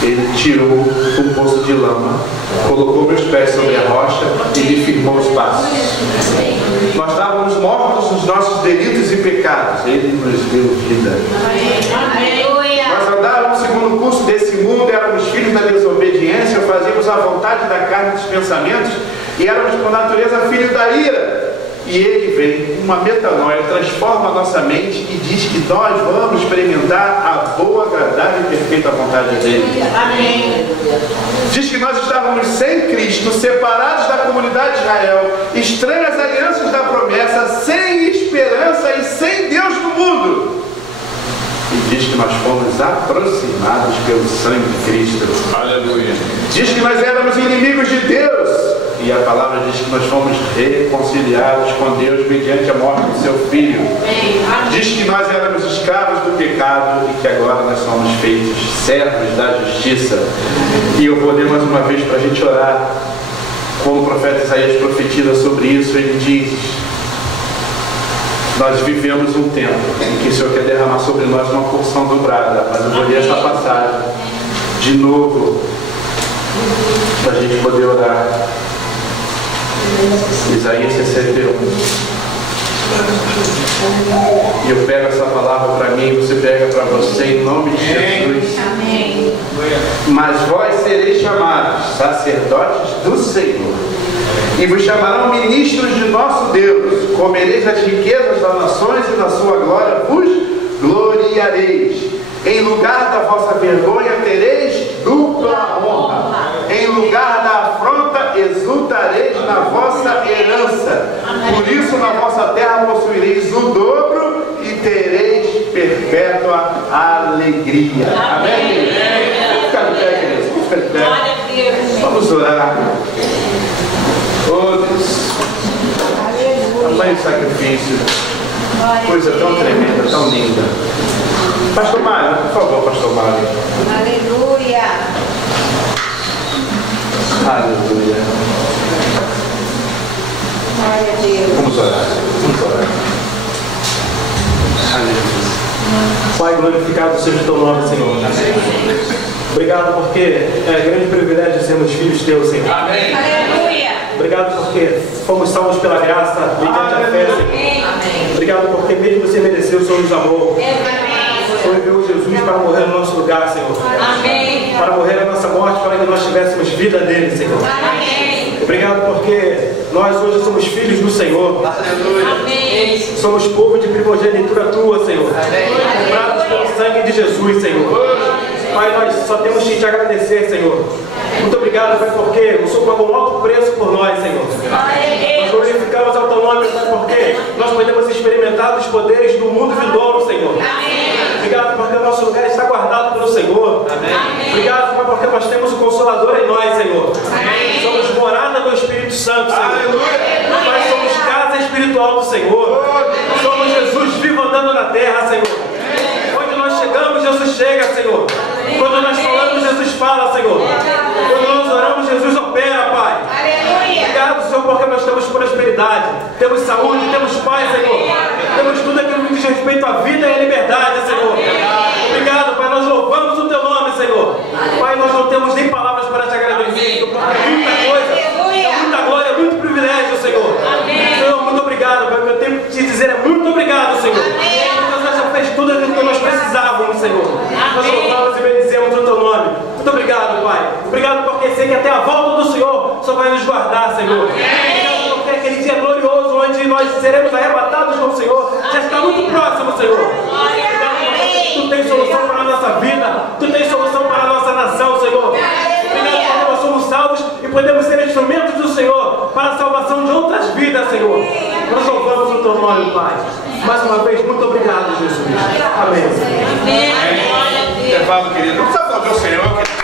Ele tirou o poço de lama, colocou meus pés sobre a rocha e me firmou os passos. Nós estávamos mortos nos nossos delitos e pecados. Ele nos deu vida. Aleluia. Nós andávamos segundo o curso desse mundo, éramos filhos da desobediência, fazíamos a vontade da carne e dos pensamentos e éramos por natureza filhos da ira. E Ele vem, uma metanoia, transforma a nossa mente e diz que nós vamos experimentar a boa, agradável e perfeita vontade dEle. Amém. Diz que nós estávamos sem Cristo, separados da comunidade de Israel, estranhas alianças da promessa, sem esperança e sem Deus no mundo. E diz que nós fomos aproximados pelo sangue de Cristo. Aleluia. Diz que nós éramos inimigos de Deus. E a palavra diz que nós fomos reconciliados com Deus mediante a morte do seu Filho. Diz que nós éramos escravos do pecado e que agora nós somos feitos servos da justiça. E eu vou ler mais uma vez para a gente orar. Como o profeta Isaías profetiza sobre isso, ele diz: nós vivemos um tempo em que o Senhor quer derramar sobre nós uma porção dobrada. Mas eu vou ler essa passagem de novo para a gente poder orar. Isaías 61. E eu pego essa palavra para mim, você pega para você, em nome de Jesus. Amém. Mas vós sereis chamados sacerdotes do Senhor, e vos chamarão ministros de nosso Deus. Comereis as riquezas das nações e na sua glória vos gloriareis. Em lugar da vossa vergonha tereis dupla honra. Em lugar da afronta exultareis na vossa herança. Por isso na vossa terra possuireis o dobro e tereis perpétua alegria. Amém? Fica de pé, queridos. Fica de pé. Vamos orar. Oh Deus. Tamanho sacrifício. Coisa tão tremenda, tão linda. Pastor Mário, por favor, Pastor Mário. Aleluia. Aleluia. Glória a Deus. Vamos orar. Vamos orar. Aleluia. Pai, glorificado seja o teu nome, Senhor. Obrigado porque é grande privilégio sermos filhos teus, Senhor. Amém. Aleluia. Obrigado porque fomos salvos pela graça, mediante a fé, Senhor. Amém. Obrigado porque mesmo você mereceu, o Senhor nos amou. O Senhor enviou Jesus para morrer no nosso lugar, Senhor. Amém. Para morrer a nossa morte, para que nós tivéssemos vida nele, Senhor. Amém. Obrigado porque nós hoje somos filhos do Senhor. Amém. Somos povo de primogenitura tua, Senhor. Comprados pelo sangue de Jesus, Senhor. Pai, nós só temos que te agradecer, Senhor. Muito obrigado, Pai, porque o Senhor pagou um alto preço por nós, Senhor. Nós glorificamos ao teu nome, Pai, porque nós podemos experimentar os poderes do mundo vindouro, Senhor. Obrigado porque o nosso lugar está guardado pelo Senhor. Obrigado, Pai, porque nós temos o Consolador em nós, Senhor. Somos morada do Espírito Santo, Senhor. Nós somos casa espiritual do Senhor. Somos Jesus vivo andando na terra, Senhor. Onde nós chegamos, Jesus chega, Senhor. Quando nós falamos, Jesus fala, Senhor. Quando nós oramos, Jesus opera, Pai. Obrigado, Senhor, porque nós temos prosperidade, temos saúde, temos paz, Senhor. Temos tudo aquilo que diz respeito à vida e à liberdade, Senhor. Obrigado, Pai, nós louvamos o teu nome, Senhor. Pai, nós não temos nem palavras para te agradecer, Senhor, porque é muita coisa, é muita glória, é muito privilégio, Senhor. Senhor, muito obrigado, Pai. O que eu tenho que te dizer é muito obrigado, Senhor. Porque você já fez tudo aquilo que nós precisávamos, Senhor. Nós louvamos e bendizemos o teu nome. Muito obrigado, Pai. Obrigado porque sei que até a volta do Senhor só vai nos guardar, Senhor. Obrigado porque aquele dia glorioso onde nós seremos arrebatados com o Senhor já está muito próximo, Senhor. Obrigado porque tu tens solução para a nossa vida, tu tens solução para a nossa nação, Senhor. Obrigado porque nós somos salvos e podemos ser instrumentos do Senhor para a salvação de outras vidas, Senhor. Nós louvamos o teu nome, Pai. Mais uma vez, muito obrigado, Jesus. Amém. Intervalo, querido. Vamos aplaudir o Senhor, querido.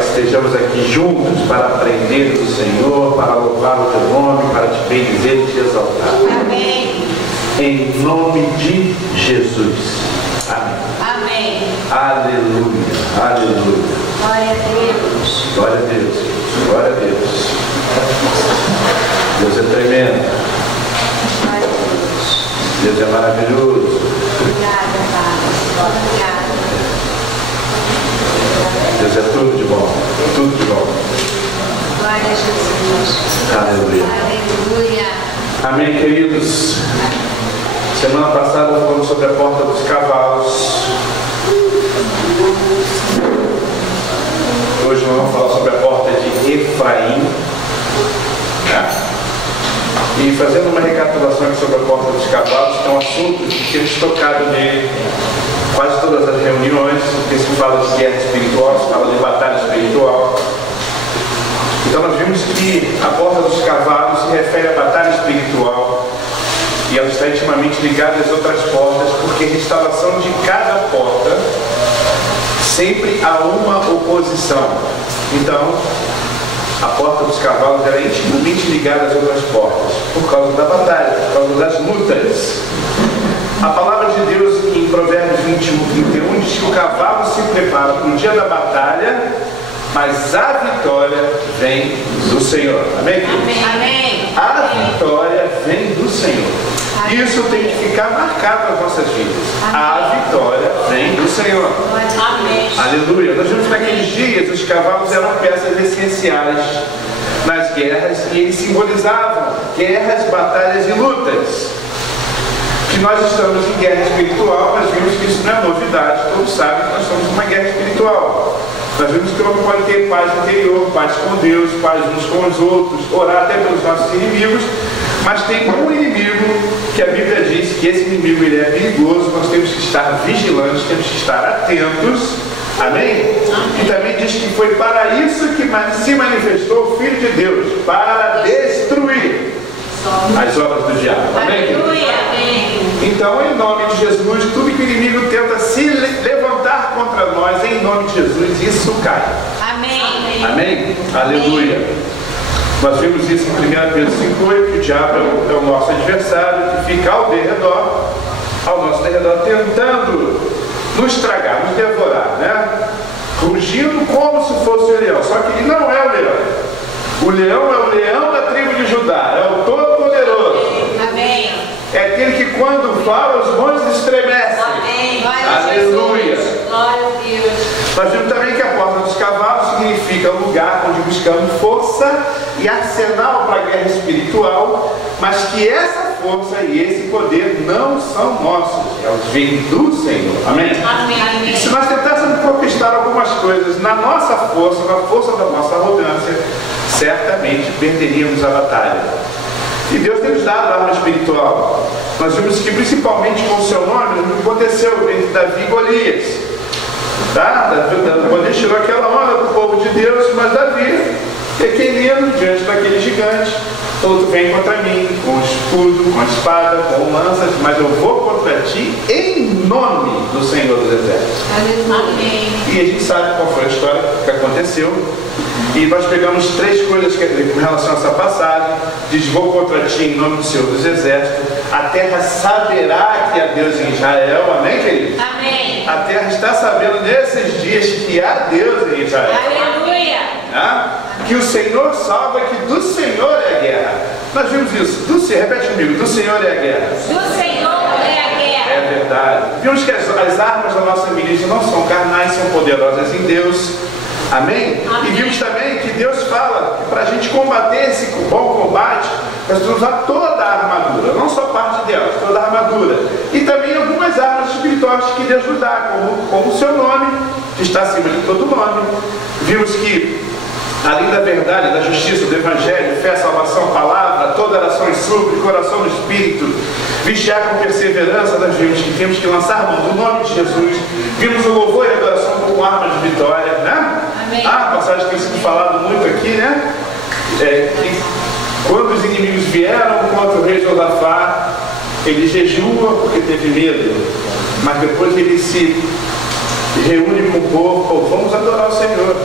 Estejamos aqui juntos para aprender do Senhor, para louvar o teu nome, para te bendizer e te exaltar. Amém. Em nome de Jesus. Amém. Amém. Aleluia. Aleluia. Glória a Deus. Glória a Deus. Glória a Deus. Deus é tremendo. Glória a Deus. Deus é maravilhoso. Obrigada, Pai. Obrigada. Deus é tudo de bom. Tudo de bom. Glória a Jesus. Aleluia. Aleluia. Amém, queridos. Semana passada falamos sobre a porta dos cavalos. hoje nós vamos falar sobre a porta de Efraim, né? E fazendo uma recapitulação aqui sobre a porta dos cavalos, que é um assunto que temos tocado nele quase todas as reuniões, porque se fala de guerra espiritual, se fala de batalha espiritual. Então nós vimos que a porta dos cavalos se refere à batalha espiritual e ela está intimamente ligada às outras portas, porque a restauração de cada porta sempre há uma oposição. Então, a porta dos cavalos era intimamente ligada às outras portas, por causa da batalha, por causa das lutas. A palavra de Deus em Provérbios 21 diz que o cavalo se prepara para o dia da batalha, mas a vitória vem do Senhor. Amém? Amém. A vitória vem do Senhor. Isso tem que ficar marcado nas nossas vidas. A vitória vem do Senhor. Amém. Aleluia. Nós vimos que naqueles dias os cavalos eram peças essenciais nas guerras e eles simbolizavam guerras, batalhas e lutas. Que nós estamos em guerra espiritual, mas vimos que isso não é novidade. Todos sabem que nós estamos em uma guerra espiritual. Nós vimos que o homem pode ter paz interior, paz com Deus, paz uns com os outros, orar até pelos nossos inimigos, mas tem um inimigo que a Bíblia diz que esse inimigo ele é perigoso, nós temos que estar vigilantes, temos que estar atentos. Amém? E também diz que foi para isso que se manifestou o Filho de Deus, para destruir as obras do diabo. Amém? Então, em nome de Jesus, tudo que o inimigo tenta se levantar contra nós, em nome de Jesus, isso cai. Amém. Amém? Aleluia. Nós vimos isso em 1 Pedro 5,8, que o diabo é o nosso adversário, que fica ao nosso derredor, tentando nos tragar, nos devorar, né? Rugindo como se fosse o leão. Só que ele não é o leão. O leão é o leão da tribo de Judá, é o Todo-Poderoso. Amém. É aquele que quando fala os montes estremecem. Amém. Aleluia. Glória a Deus. Nós vimos também que a porta dos cavalos significa lugar onde buscamos força e arsenal para a guerra espiritual, mas que essa força e esse poder não são nossos, eles vêm do Senhor. Amém? Amém. E se nós tentássemos conquistar algumas coisas na nossa força, na força da nossa arrogância, certamente perderíamos a batalha. E Deus tem nos dado arma espiritual. Nós vimos que principalmente com o seu nome, o que aconteceu entre Davi e Golias. Tá? Golias tirou aquela onda para o povo de Deus, mas Davi, pequenino, diante daquele gigante, todo vem contra mim, com escudo, com espada, com lanças, mas eu vou contra ti em nome do Senhor dos Exércitos. Amém. E a gente sabe qual foi a história que aconteceu. E nós pegamos três coisas com relação a essa passagem. Diz: vou contra ti em nome do Senhor dos Exércitos. A terra saberá que há Deus em Israel. Amém, querido? Amém. A terra está sabendo nesses dias que há Deus em Israel. Aleluia. Que o Senhor salva, que do Senhor é a guerra. Nós vimos isso. Repete comigo: do Senhor é a guerra. Do Senhor é a guerra. É verdade. Vimos que as armas da nossa milícia não são carnais, são poderosas em Deus. Amém? Amém. E vimos também que Deus fala que para a gente combater esse bom combate, nós precisamos usar toda a armadura, não só parte dela, toda a armadura. E também algumas armas espirituais que Deus nos dá, como o seu nome, que está acima de todo nome. Vimos que, além da verdade, da justiça, do evangelho, fé, salvação, palavra, toda oração e súplica, coração no espírito, vigiar com perseverança, nós vimos que temos que lançar mão do nome de Jesus. Vimos o louvor e a adoração como arma de vitória, né? Amém. A passagem que tem sido falado muito aqui, né? Que quando os inimigos vieram contra o rei Josafá, ele jejua porque teve medo, mas depois ele se reúne com o povo: vamos adorar o Senhor.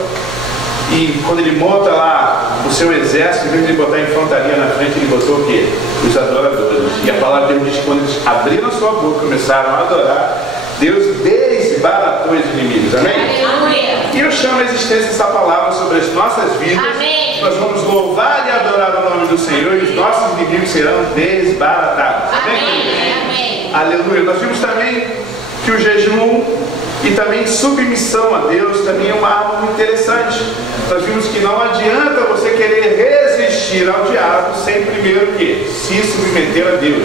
E quando ele monta lá o seu exército, em vez de ele botar a infantaria na frente, ele botou o quê? Os adoradores. E a palavra de Deus diz que quando eles abriram a sua boca e começaram a adorar, Deus desbaratou os inimigos. Amém? Aleluia. E eu chamo a existência essa palavra sobre as nossas vidas. Amém. Nós vamos louvar e adorar o nome do Senhor e os nossos inimigos serão desbaratados. Amém. Amém. Aleluia. Nós vimos também que o jejum e também submissão a Deus também é uma arma muito interessante. Nós vimos que não adianta você querer resistir ao diabo sem primeiro que se submeter a Deus.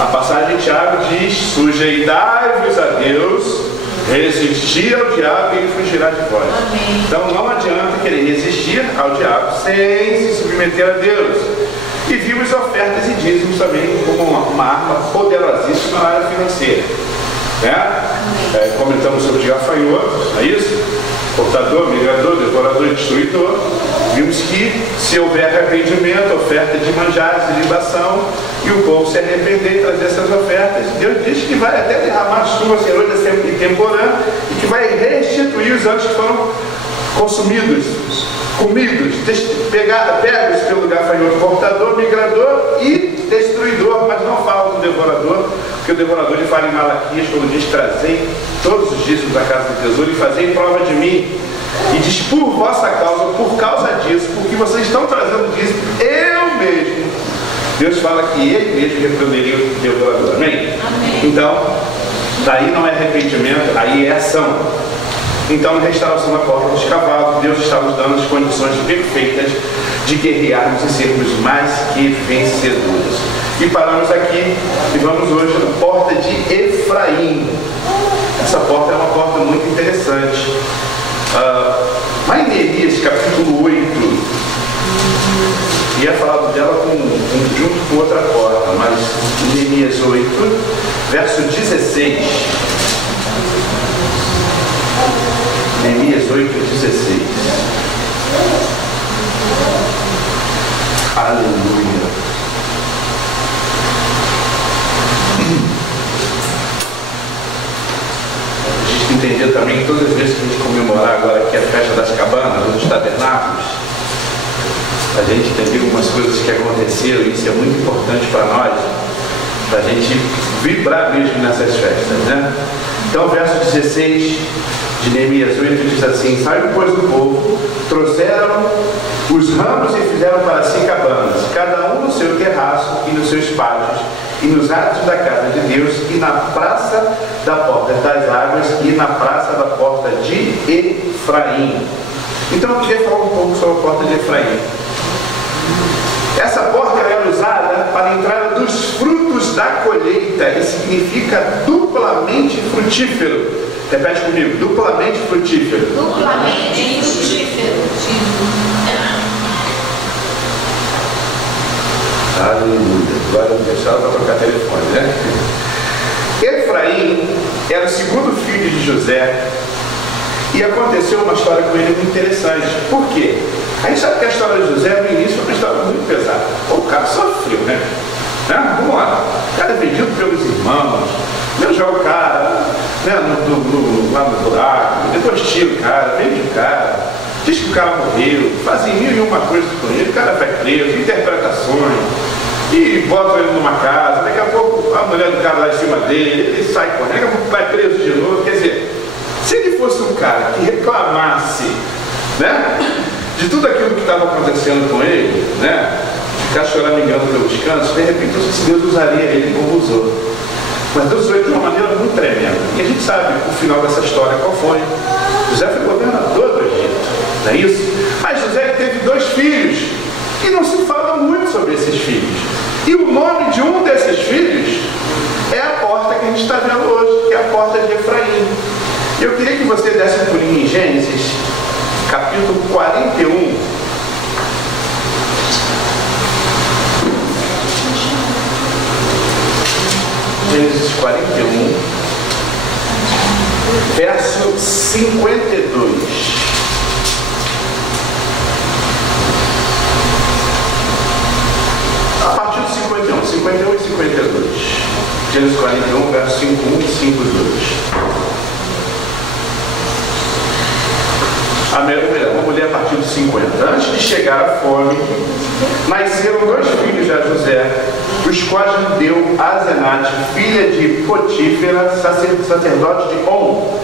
A passagem de Tiago diz: sujeitrai-vos a Deus, Resistir ao diabo e ele fugirá de vós. Amém. Então não adianta querer resistir ao diabo sem se submeter a Deus. E vimos ofertas e dízimos também como uma arma poderosíssima na área financeira. Né? Comentamos sobre o gafanhoto, não é isso? Portador, migrador, devorador e destruidor. Vimos que se houver arrependimento, oferta de manjares e libação, e o povo se arrepender e trazer essas ofertas, Deus diz que vai até derramar chuva serôdia sempre temporã e que vai restituir os anos que foram consumidos, comidos, pegos pelo gafanhoto, portador, migrador e destruidor, mas não fala do devorador, porque o devorador ele fala em Malaquias, quando diz: trazei todos os dízimos da casa do tesouro e fazei prova de mim. E diz: por vossa causa, por causa disso, porque vocês estão trazendo dízimo, eu mesmo. Deus fala que ele mesmo repreenderia o devorador. Amém? Amém. Então, daí não é arrependimento, aí é ação. Então, na restauração da porta dos cavalos, Deus está nos dando as condições perfeitas de guerrearmos e sermos mais que vencedores. E paramos aqui e vamos hoje na porta de Efraim. Essa porta é uma porta muito interessante. Lá em Neemias, capítulo 8, ia falar dela junto com outra porta, mas em Neemias 8, verso 16. Neemias 8, 16. Aleluia. A gente entendeu também que todas as vezes que a gente comemorar agora aqui a festa das cabanas, dos tabernáculos, a gente entender algumas coisas que aconteceram, e isso é muito importante para nós, para a gente vibrar mesmo nessas festas, né? Então, verso 16 de Neemias 8 diz assim: saiu, pois, do povo, trouxeram os ramos e fizeram para si cabanas, cada um no seu terraço e nos seus pátios, e nos átrios da casa de Deus, e na praça da porta das águas, e na praça da porta de Efraim. Então, eu queria falar um pouco sobre a porta de Efraim. Essa porta era usada para a entrada dos frutos da colheita e significa duplamente frutífero. Repete comigo: duplamente frutífero. Duplamente frutífero. Aleluia. Agora eu vou deixar para trocar telefone, né? Efraim era o segundo filho de José. E aconteceu uma história com ele muito interessante. Por quê? A gente sabe que a história de José no início foi uma história muito pesada. O cara sofreu, né? Vamos lá. O cara é vendido pelos irmãos. Deus joga o cara, né? Lá no buraco. Depois tira o cara, vende o cara. Diz que o cara morreu. Fazem mil e uma coisas com ele. O cara vai preso, interpretações. E botam ele numa casa. Daqui a pouco a mulher do cara lá em cima dele, ele sai correndo, daqui a pouco vai preso de novo. Quer dizer, se ele fosse um cara que reclamasse, né, de tudo aquilo que estava acontecendo com ele, né, ficar choramingando pelos cantos, de repente Deus usaria ele como usou. Mas Deus usou ele de uma maneira muito tremenda. E a gente sabe o final dessa história qual foi. José foi governador do Egito, não é isso? Mas José teve 2 filhos e não se fala muito sobre esses filhos. E o nome de um desses filhos é a porta que a gente está vendo hoje, que é a porta de Efraim. Eu queria que você desse um pulinho em Gênesis, capítulo 41. Gênesis 41, verso 52. A partir do 51 e 52. Gênesis 41, verso 51 e 52. Uma mulher a partir dos 50. Antes de chegar a fome, nasceram 2 filhos a José, os quais lhe deu Asenate, filha de Potífera, sacerdote de On.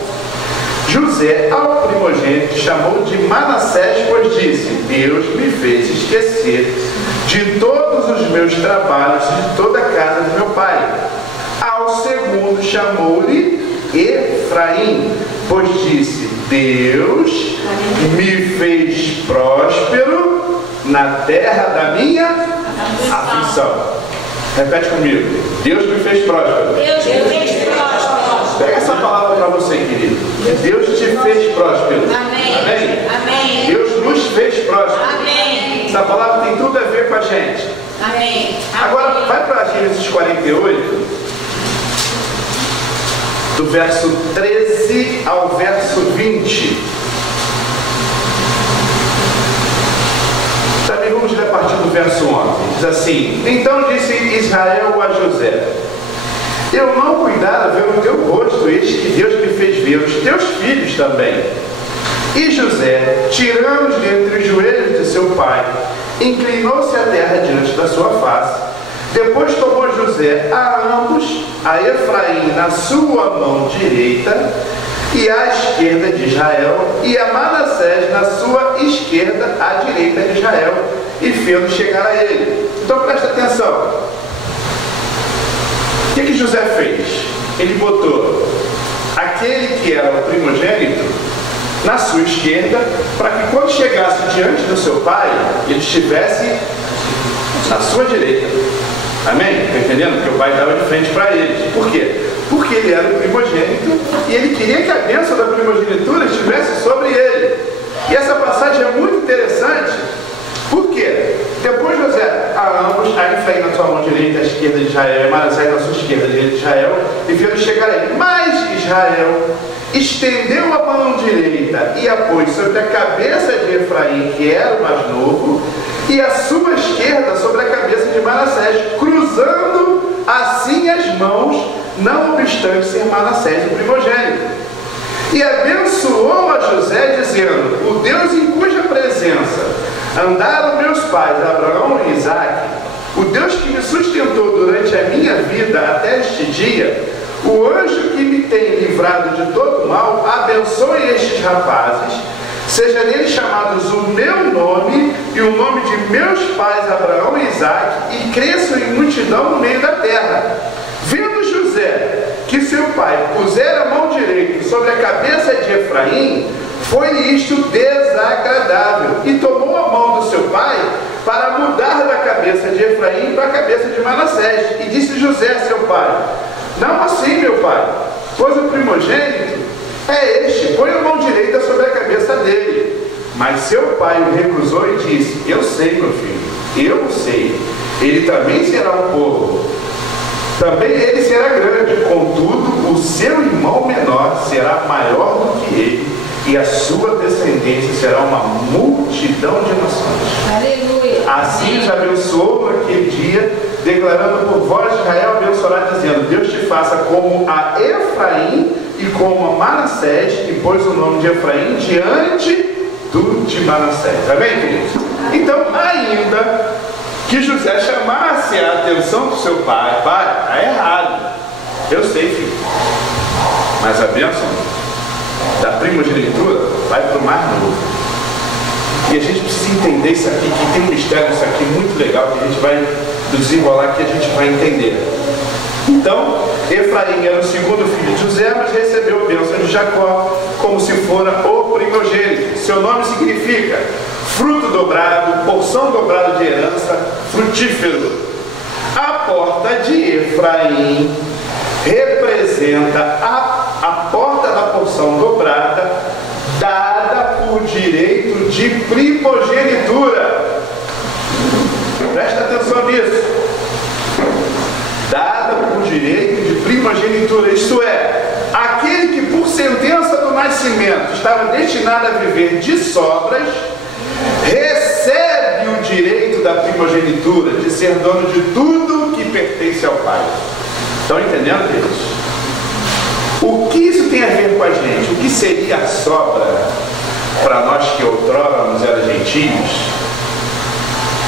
José, ao primogênito, chamou de Manassés, pois disse: Deus me fez esquecer de todos os meus trabalhos e de toda a casa de meu pai. Ao segundo chamou-lhe Efraim, pois disse: Deus me fez próspero na terra da minha aflição. Repete comigo: Deus me fez próspero. Deus me fez próspero Pega essa palavra para você, querido. Deus te fez próspero. Amém. Amém? Amém. Deus nos fez próspero. Amém. Essa palavra tem tudo a ver com a gente. Amém. Agora, vai para Gênesis 48, do verso 13 ao verso 20. Também vamos ler a partir do verso 11. Diz assim: Então disse Israel a José: Eu não cuidara ver o teu rosto, eis que Deus me fez ver os teus filhos também. E José, tirando-os dentre os joelhos de seu pai, inclinou-se à terra diante da sua face. Depois tomou José a ambos, a Efraim na sua mão direita e à esquerda de Israel, e a Manassés na sua esquerda à direita de Israel, e fez-o chegar a ele. Então presta atenção. O que José fez? Ele botou aquele que era o primogênito na sua esquerda, para que quando chegasse diante do seu pai, ele estivesse na sua direita. Amém? Está entendendo? Porque o pai estava de frente para eles. Por quê? Porque ele era o primogênito e ele queria que a bênção da primogenitura estivesse sobre ele. E essa passagem é muito interessante. Por quê? Depois José, a ambos, a Efraim na sua mão direita, à esquerda de Israel, e Manassés na sua esquerda, à direita de Israel, e fez chegar a ele. Mas Israel estendeu a mão direita e a pôs sobre a cabeça de Efraim, que era o mais novo, e a sua esquerda sobre a cabeça de Manassés, cruzando assim as mãos, não obstante ser Manassés o primogênito. E abençoou a José, dizendo: O Deus em cuja presença andaram meus pais, Abraão e Isaque, o Deus que me sustentou durante a minha vida até este dia, o anjo que me tem livrado de todo mal, abençoe estes rapazes, seja neles chamados o meu nome e o nome de meus pais Abraão e Isaque, e cresçam em multidão no meio da terra. Vendo José que seu pai pusera a mão direita sobre a cabeça de Efraim, foi-lhe isto desagradável, e tomou a mão do seu pai para mudar da cabeça de Efraim para a cabeça de Manassés. E disse José a seu pai: Não assim, meu pai, pois o primogênito é este, põe a mão direita sobre a cabeça dele. Mas seu pai o recusou e disse: Eu sei, meu filho, eu o sei, ele também será um povo, também ele será grande, contudo o seu irmão menor será maior do que ele, e a sua descendência será uma multidão de nações. Aleluia. Assim os abençoou naquele dia, declarando por voz de Israel, abençoará, dizendo: Deus te faça como a Efraim e como a Manassés, e pôs o nome de Efraim diante do de Manassés. Amém, queridos? Então, ainda que José chamasse a atenção do seu pai: Pai, está errado, eu sei, filho, mas a bênção da primogenitura vai para o mais novo. E a gente precisa entender isso aqui, que tem um mistério isso aqui muito legal, que a gente vai desenrolar, que a gente vai entender. Então, Efraim era o segundo filho de José, mas recebeu a bênção de Jacó, como se fora o primogênito. Seu nome significa fruto dobrado, porção dobrada de herança, frutífero. A porta de Efraim representa a porta da porção dobrada, dada por direito de primogenitura. Presta atenção nisso. Dada por direito de primogenitura, isto é, aquele que por sentença do nascimento estava destinado a viver de sobras, recebe o direito da primogenitura, de ser dono de tudo que pertence ao pai. Estão entendendo, queridos? O que isso tem a ver com a gente? O que seria a sobra para nós que outrora nos era gentios?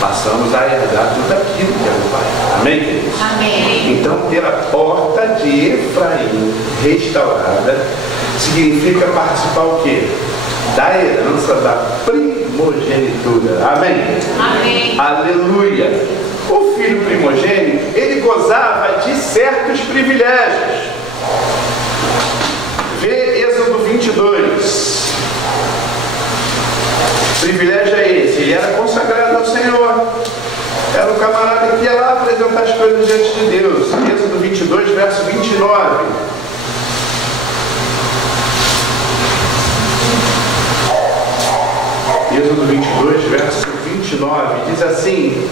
Passamos a herdar tudo aquilo que é do pai. Amém, queridos? Amém. Então, ter a porta de Efraim restaurada significa participar o quê? Da herança da primogenitura. Amém? Amém. Aleluia. O filho primogênito, ele gozava de certos privilégios. Vê Êxodo 22. Que privilégio é esse? Ele era consagrado ao Senhor. Era o camarada que ia lá apresentar as coisas diante de Deus. Êxodo 22, verso 29. 29 diz assim: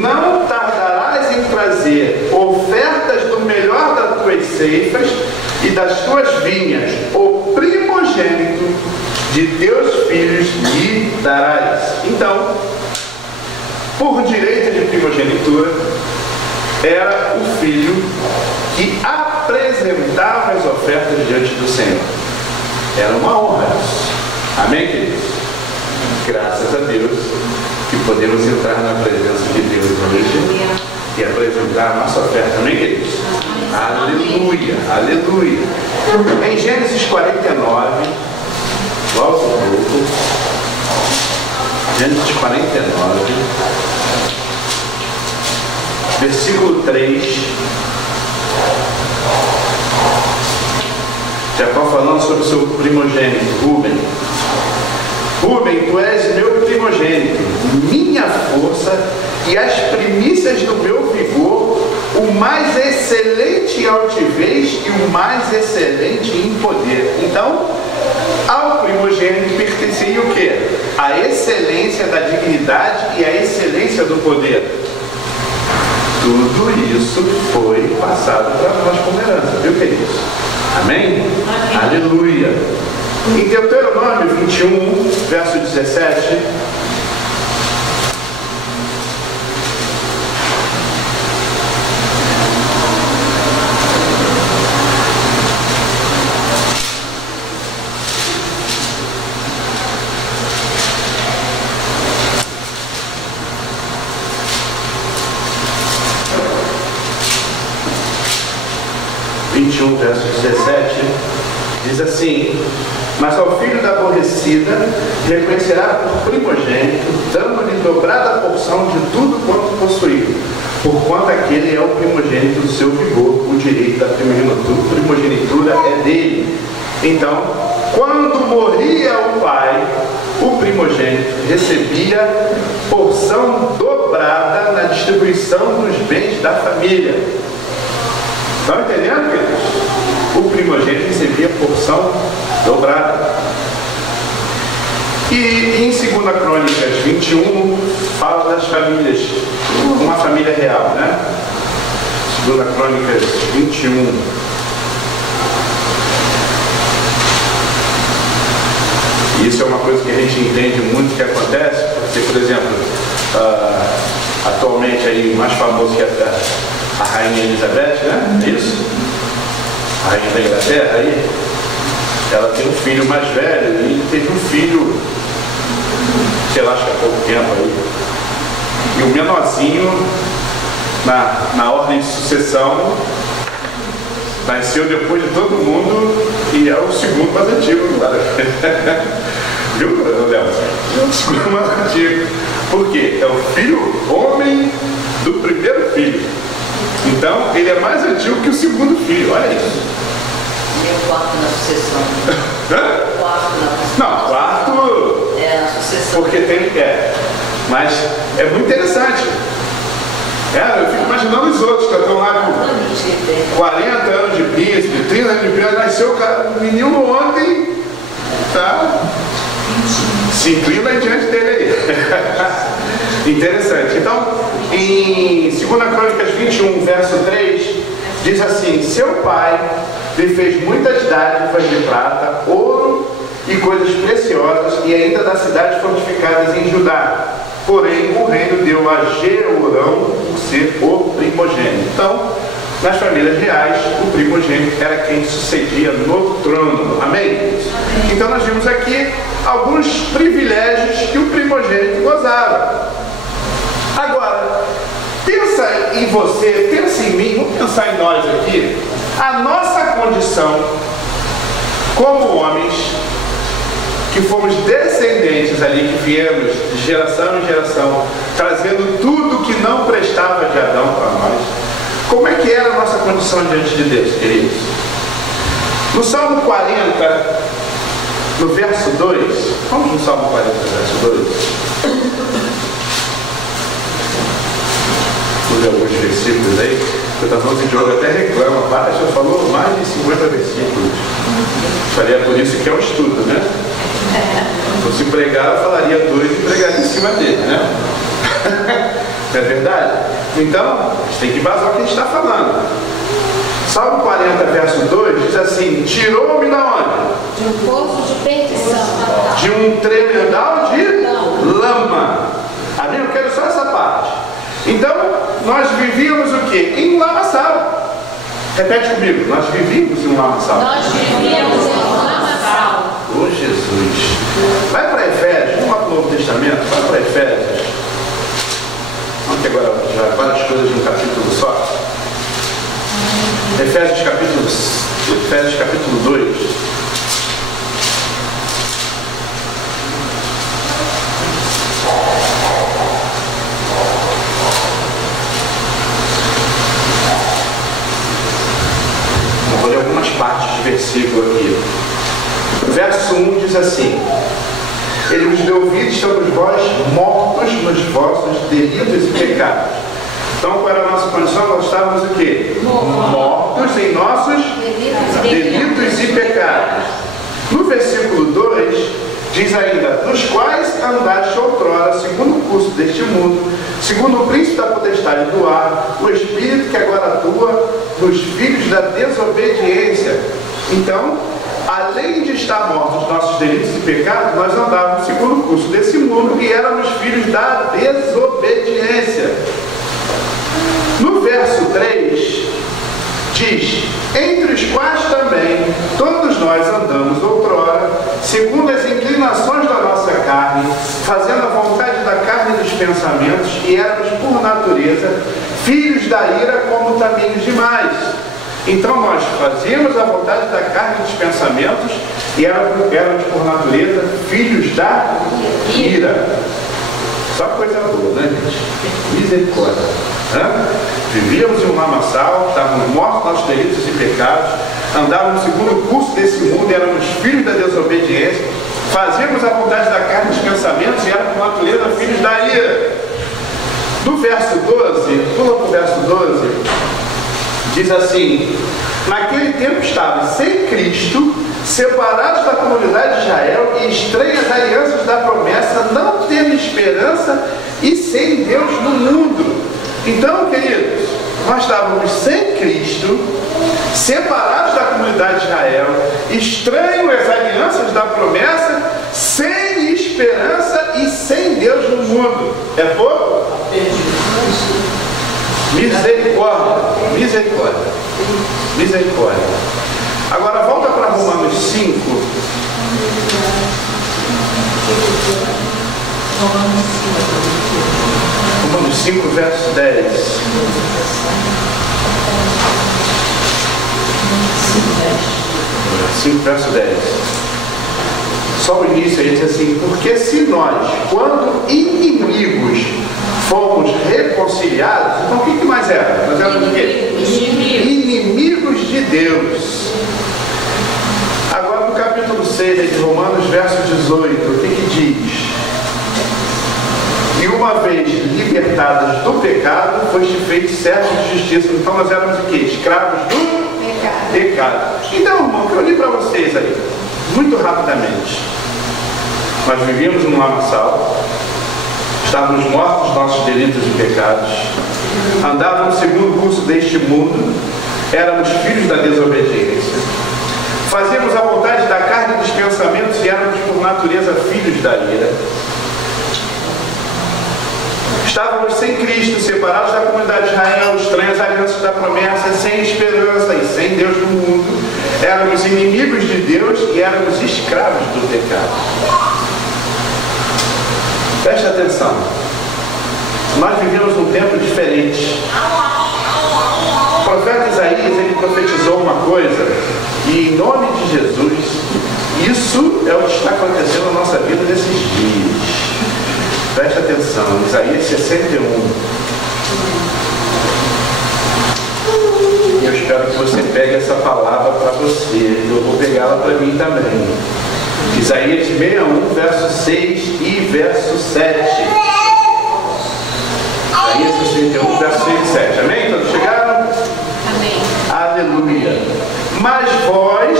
não tardarás em trazer ofertas do melhor das tuas ceifas e das tuas vinhas, o primogênito de teus filhos lhe darás. Então, por direito de primogenitura, era o filho que apresentava as ofertas diante do Senhor. Era uma honra isso. Amém, queridos? Graças a Deus que podemos entrar na presença de Deus hoje e apresentar a nossa oferta. Amém, queridos? Aleluia, aleluia. Em Gênesis 49, volta um pouco. Gênesis 49, versículo 3. Jacó falando sobre o seu primogênito, Rúben. Rúben, tu és meu primogênito, minha força e as primícias do meu vigor, o mais excelente em altivez e o mais excelente em poder. Então, ao primogênito pertencia o quê? A excelência da dignidade e a excelência do poder. Tudo isso foi passado para nós como herança, viu, queridos? Amém? Aleluia! Em Deuteronômio 21, verso 17, verso 17, diz assim: mas ao filho da aborrecida reconhecerá por primogênito, dando-lhe dobrada porção de tudo quanto possuiu, porquanto aquele é o primogênito do seu vigor, o direito da primogenitura é dele. Então, quando morria o pai, o primogênito recebia porção dobrada na distribuição dos bens da família. Estão entendendo, queridos? O primogênito recebia porção dobrada. E em 2 Crônicas 21, fala das famílias, uma família real, né? 2 Crônicas 21. E isso é uma coisa que a gente entende muito que acontece, porque, por exemplo, atualmente aí, o mais famoso que é a Rainha Elizabeth, né? É isso? A Rainha da Inglaterra aí, ela tem um filho mais velho e teve um filho, sei lá, acho que há pouco tempo aí. E o menorzinho, na ordem de sucessão, nasceu depois de todo mundo e é o segundo mais antigo, claro. Viu, Léo? É o segundo mais antigo. Por quê? É o filho homem do primeiro filho. Então, ele é mais antigo que o segundo filho, olha isso. E o quarto na sucessão. Hã? O quarto na sucessão. Não, quarto... É, na sucessão. Porque tem... Mas é muito interessante. Eu fico imaginando os outros que estão lá com 40 anos de príncipe, 30 anos de príncipe, nasceu o menino ontem, tá? Se inclina diante dele aí. Interessante. Então, em 2 Crônicas 21, verso 3, diz assim: seu pai lhe fez muitas dádivas de prata, ouro e coisas preciosas, e ainda das cidades fortificadas em Judá. Porém, o reino deu a Jeorão por ser o primogênito. Então, nas famílias reais, o primogênito era quem sucedia no trono. Amém? Então, nós vimos aqui alguns privilégios que o primogênito gozava. Agora, pensa em você, pensa em mim, vamos pensar em nós aqui. A nossa condição como homens, que fomos descendentes ali, que viemos de geração em geração, trazendo tudo que não prestava de Adão para nós. Como é que era a nossa condição diante de Deus, queridos? No Salmo 40, no verso 2, vamos no Salmo 40, verso 2. Vou ler alguns versículos aí. O Tamanho de Jogo até reclama, já falou mais de 50 versículos. Falei, é por isso que é um estudo, né? Se fosse pregar, eu falaria 2 e pregaria em cima dele, né? Não é verdade? Então, a gente tem que vazar o que a gente está falando. Salmo 40, verso 2 diz assim: tirou-me da onde? De um poço de perdição. De um tremedal de lama. Amém? Eu quero só essa parte. Então, nós vivíamos o quê? Em um lamaçal. Repete comigo. Nós vivíamos em um lamaçal. Nós vivíamos em um lamaçal. Oh, Jesus. Vai para Efésios. Vamos lá para o Novo Testamento. Vai para Efésios. Vamos que agora já várias coisas de um capítulo só. Efésios capítulo 2. Vou ler algumas partes de versículo aqui. Verso 1 diz assim: ele nos deu vida, estamos vós mortos nos vossos delitos e pecados. Então, qual era a nossa condição? Nós estávamos o quê? Mortos em nossos delitos e pecados. No versículo 2, diz ainda: nos quais andaste outrora, segundo o curso deste mundo, segundo o príncipe da potestade do ar, o espírito que agora atua nos filhos da desobediência. Então, além de estar mortos nos nossos delitos e pecados, nós andávamos segundo o curso desse mundo e éramos filhos da desobediência. No verso 3, diz: entre os quais também todos nós andamos outrora, segundo as inclinações da nossa carne, fazendo a vontade da carne e dos pensamentos, e éramos por natureza filhos da ira, como também os demais. Então nós fazíamos a vontade da carne e dos pensamentos, e éramos por natureza filhos da ira. Só coisa boa, né, gente? Misericórdia. Vivíamos em um lamaçal, estávamos mortos nossos delitos e pecados, andávamos segundo o curso desse mundo, éramos filhos da desobediência, fazíamos a vontade da carne e dos pensamentos, e éramos por natureza filhos da ira. No verso 12, pula para o verso 12, diz assim: naquele tempo estavam sem Cristo, separados da comunidade de Israel e estranhas alianças da promessa, não tendo esperança e sem Deus no mundo. Então, queridos, nós estávamos sem Cristo, separados da comunidade de Israel, estranhos às alianças da promessa, sem esperança e sem Deus no mundo. É pouco? Misericórdia, misericórdia, misericórdia. Agora volta para Romanos 5. Romanos 5, verso 10. 5, verso 10. Só o início aí diz assim: porque se nós, quando inimigos, fomos reconciliados, então o que nós éramos? Nós éramos o quê? Inimigos de Deus. Agora no capítulo 6 de Romanos, verso 18, o que diz? E uma vez libertados do pecado, foste feitos servos de justiça. Então nós éramos o quê? Escravos do pecado. Então, irmão, eu li para vocês aí, muito rapidamente. Nós vivíamos num lamaçal, estávamos mortos nos nossos delitos e pecados, andávamos segundo o curso deste mundo, éramos filhos da desobediência, fazíamos a vontade da carne e dos pensamentos e éramos por natureza filhos da ira. Estávamos sem Cristo, separados da comunidade de Israel, estranhas alianças da promessa, sem esperança e sem Deus no mundo. Éramos inimigos de Deus e éramos escravos do pecado. Preste atenção. Nós vivemos num tempo diferente. O profeta Isaías, ele profetizou uma coisa, e em nome de Jesus, isso é o que está acontecendo na nossa vida nesses dias. Preste atenção, Isaías 61. Eu espero que você pegue essa palavra para você. Eu vou pegá-la para mim também. Isaías 61, verso 6 e verso 7. Isaías 61, verso 6 e 7. Amém? Todos chegaram? Amém. Aleluia. Mas vós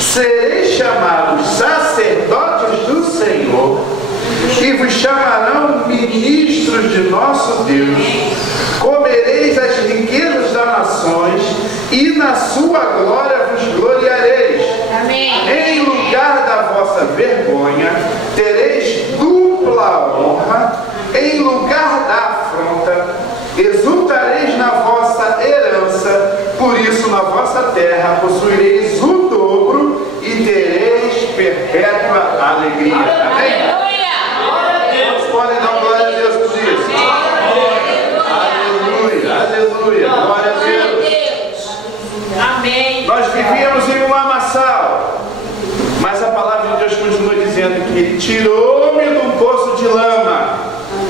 sereis chamados sacerdotes do Senhor. e vos chamarão ministros de nosso Deus. Comereis as riquezas das nações, e na sua glória vos gloriareis. Em lugar da vossa vergonha, tereis dupla honra. Em lugar da afronta, exultareis na vossa herança. Por isso, na vossa terra possuireis o dobro e tereis perpétua alegria. Amém? Todos podem dar glória a Deus por isso. Aleluia, aleluia, glória a Deus. Amém. Nós vivíamos em um lamaçal, mas a palavra de Deus continua dizendo que Ele tirou-me de um poço de lama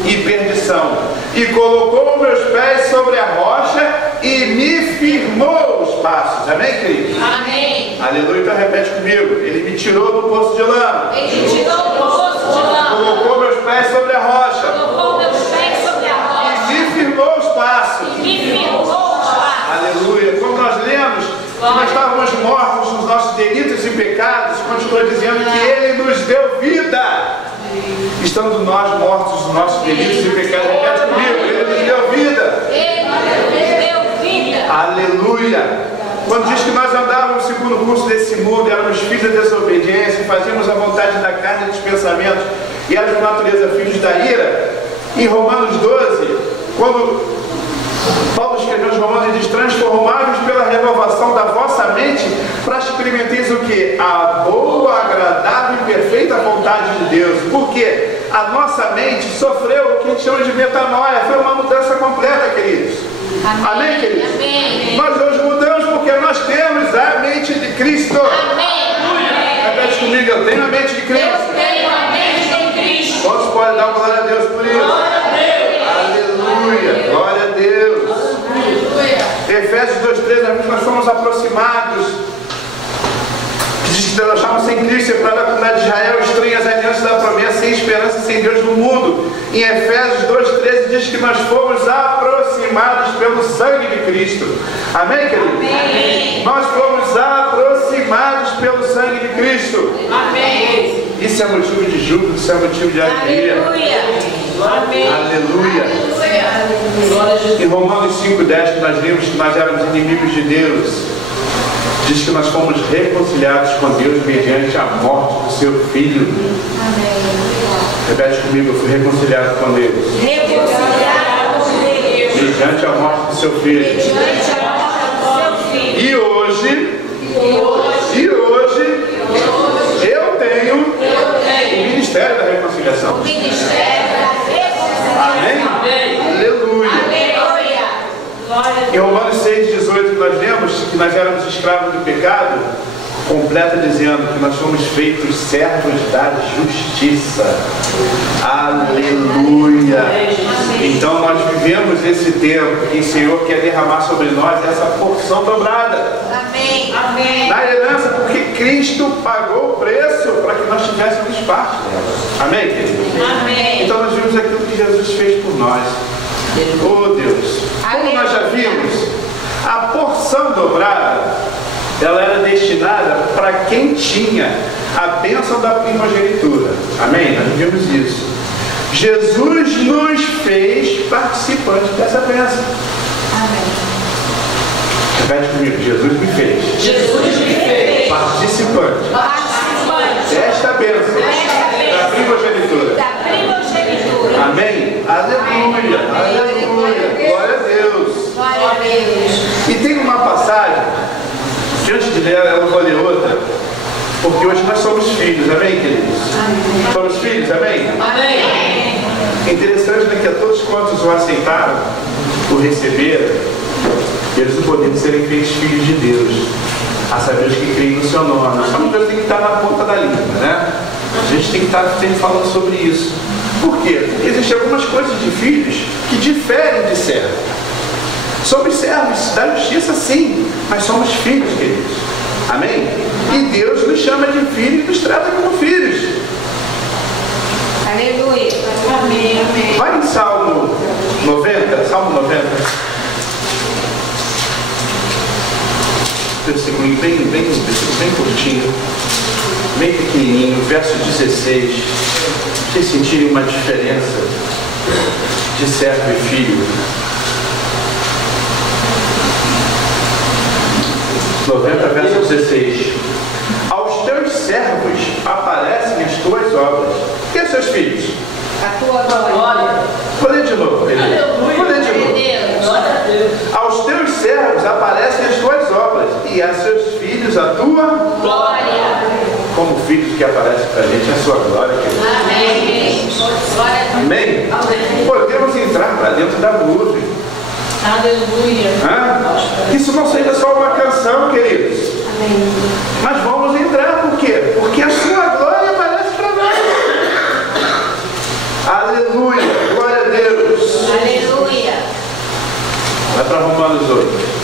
e perdição, e colocou meus pés sobre a rocha e me firmou os passos. Amém, queridos? Amém. Aleluia, então repete comigo. Ele me tirou do poço de lama, Ele tirou o poço de lama, colocou meus pés sobre a rocha colocou meus pés sobre a rocha e me firmou os passos. e me firmou os passos. Aleluia. Como nós lemos, que nós estávamos mortos nos nossos delitos e pecados, continua dizendo que Ele nos deu vida. Estando nós mortos nos nossos delitos e pecados, repete comigo, Ele nos deu vida. Ele nos deu vida. Aleluia. Quando diz que nós andávamos segundo o curso desse mundo, éramos filhos da desobediência, fazíamos a vontade da carne e dos pensamentos, e éramos por natureza filhos da ira, em Romanos 12, quando Paulo escreveu os Romanos e diz: transformáveis pela renovação da vossa mente, para experimenteis o que? A boa, agradável e perfeita vontade de Deus. Porque a nossa mente sofreu o que a gente chama de metanoia, foi uma mudança completa, queridos. Amém, queridos? Amém. Nós hoje mudamos porque nós temos a mente de Cristo. Amém. Repete comigo: eu tenho a mente de Eu Cristo. tenho a mente de Cristo. Quantos podem dar glória a Deus por isso? Glória a Deus. Aleluia, glória a Deus. Efésios 2:13, nós fomos aproximados. Diz que nós estávamos sem Cristo, separados da comunidade de Israel, estranhas alianças da promessa, sem esperança e sem Deus no mundo. Em Efésios 2:13 diz que nós fomos aproximados pelo sangue de Cristo. Amém, querido? Amém. Nós fomos aproximados pelo sangue de Cristo. Amém. Isso é motivo de júbilo, isso é motivo de alegria. Aleluia. Amém. Aleluia. Glória a Jesus. Em Romanos 5:10, que nós vimos que nós éramos inimigos de Deus, diz que nós fomos reconciliados com Deus mediante a morte do seu Filho. Repete comigo: eu fui reconciliado com Deus Reconciliado com Deus. mediante a morte do seu Filho. Mediante a morte do seu filho. E hoje eu tenho o ministério da reconciliação. Ministério da reconciliação. Amém? Aleluia. Aleluia. Glória a Em Deus. Romanos 6:18, nós lemos que nós éramos escravos do pecado, completa dizendo que nós fomos feitos servos da justiça. Aleluia. Então nós vivemos esse tempo que o Senhor quer derramar sobre nós essa porção dobrada Amém. Amém. na herança, porque Cristo pagou o preço para que nós tivéssemos parte dela. Amém, querido? Amém. Então nós vimos aquilo que Jesus fez por nós. Oh Deus, como nós já vimos, a porção dobrada, ela era destinada para quem tinha a bênção da primogenitura. Amém? Nós vimos isso. Jesus nos fez participantes dessa bênção. Amém. Repete comigo: Jesus me fez Jesus me fez participante participante desta bênção da primogenitura. da primogenitura. Amém? Aleluia, aleluia, glória a Deus. Glória a Deus. E tem uma passagem, que antes de ler eu vou ler outra, porque hoje nós somos filhos, amém, queridos? Somos filhos, amém? Amém. É interessante, né, que a todos quantos o aceitaram, o receberam, eles o poder de serem feitos filhos de Deus, a saber os que creem no seu nome. Só uma coisa tem que estar na ponta da língua, né? A gente tem que estar sempre falando sobre isso. Por quê? Porque existem algumas coisas de filhos que diferem de servos. Somos servos da justiça, sim, mas somos filhos, queridos. Amém? E Deus nos chama de filhos e nos trata como filhos. Aleluia. Amém. Amém. Vai em Salmo 90, Salmo 90. Versículo bem curtinho, bem pequenininho, verso 16. Vocês sentirem uma diferença de servo e filho? 90, verso 16. Aos teus servos aparecem as tuas obras. E a seus filhos? A tua glória. Vou ler de novo. Vou ler de novo. Aos teus servos aparecem as tuas obras, e a seus filhos a tua Glória. como filhos que aparecem para a gente, a sua glória. Amém. Amém? Podemos entrar para dentro da nuvem. Aleluia. Isso não seja só uma canção, queridos. Amém. Mas vamos entrar, por quê? Porque a sua glória aparece para nós. Aleluia, glória a Deus. Aleluia. Vai para Romanos 8.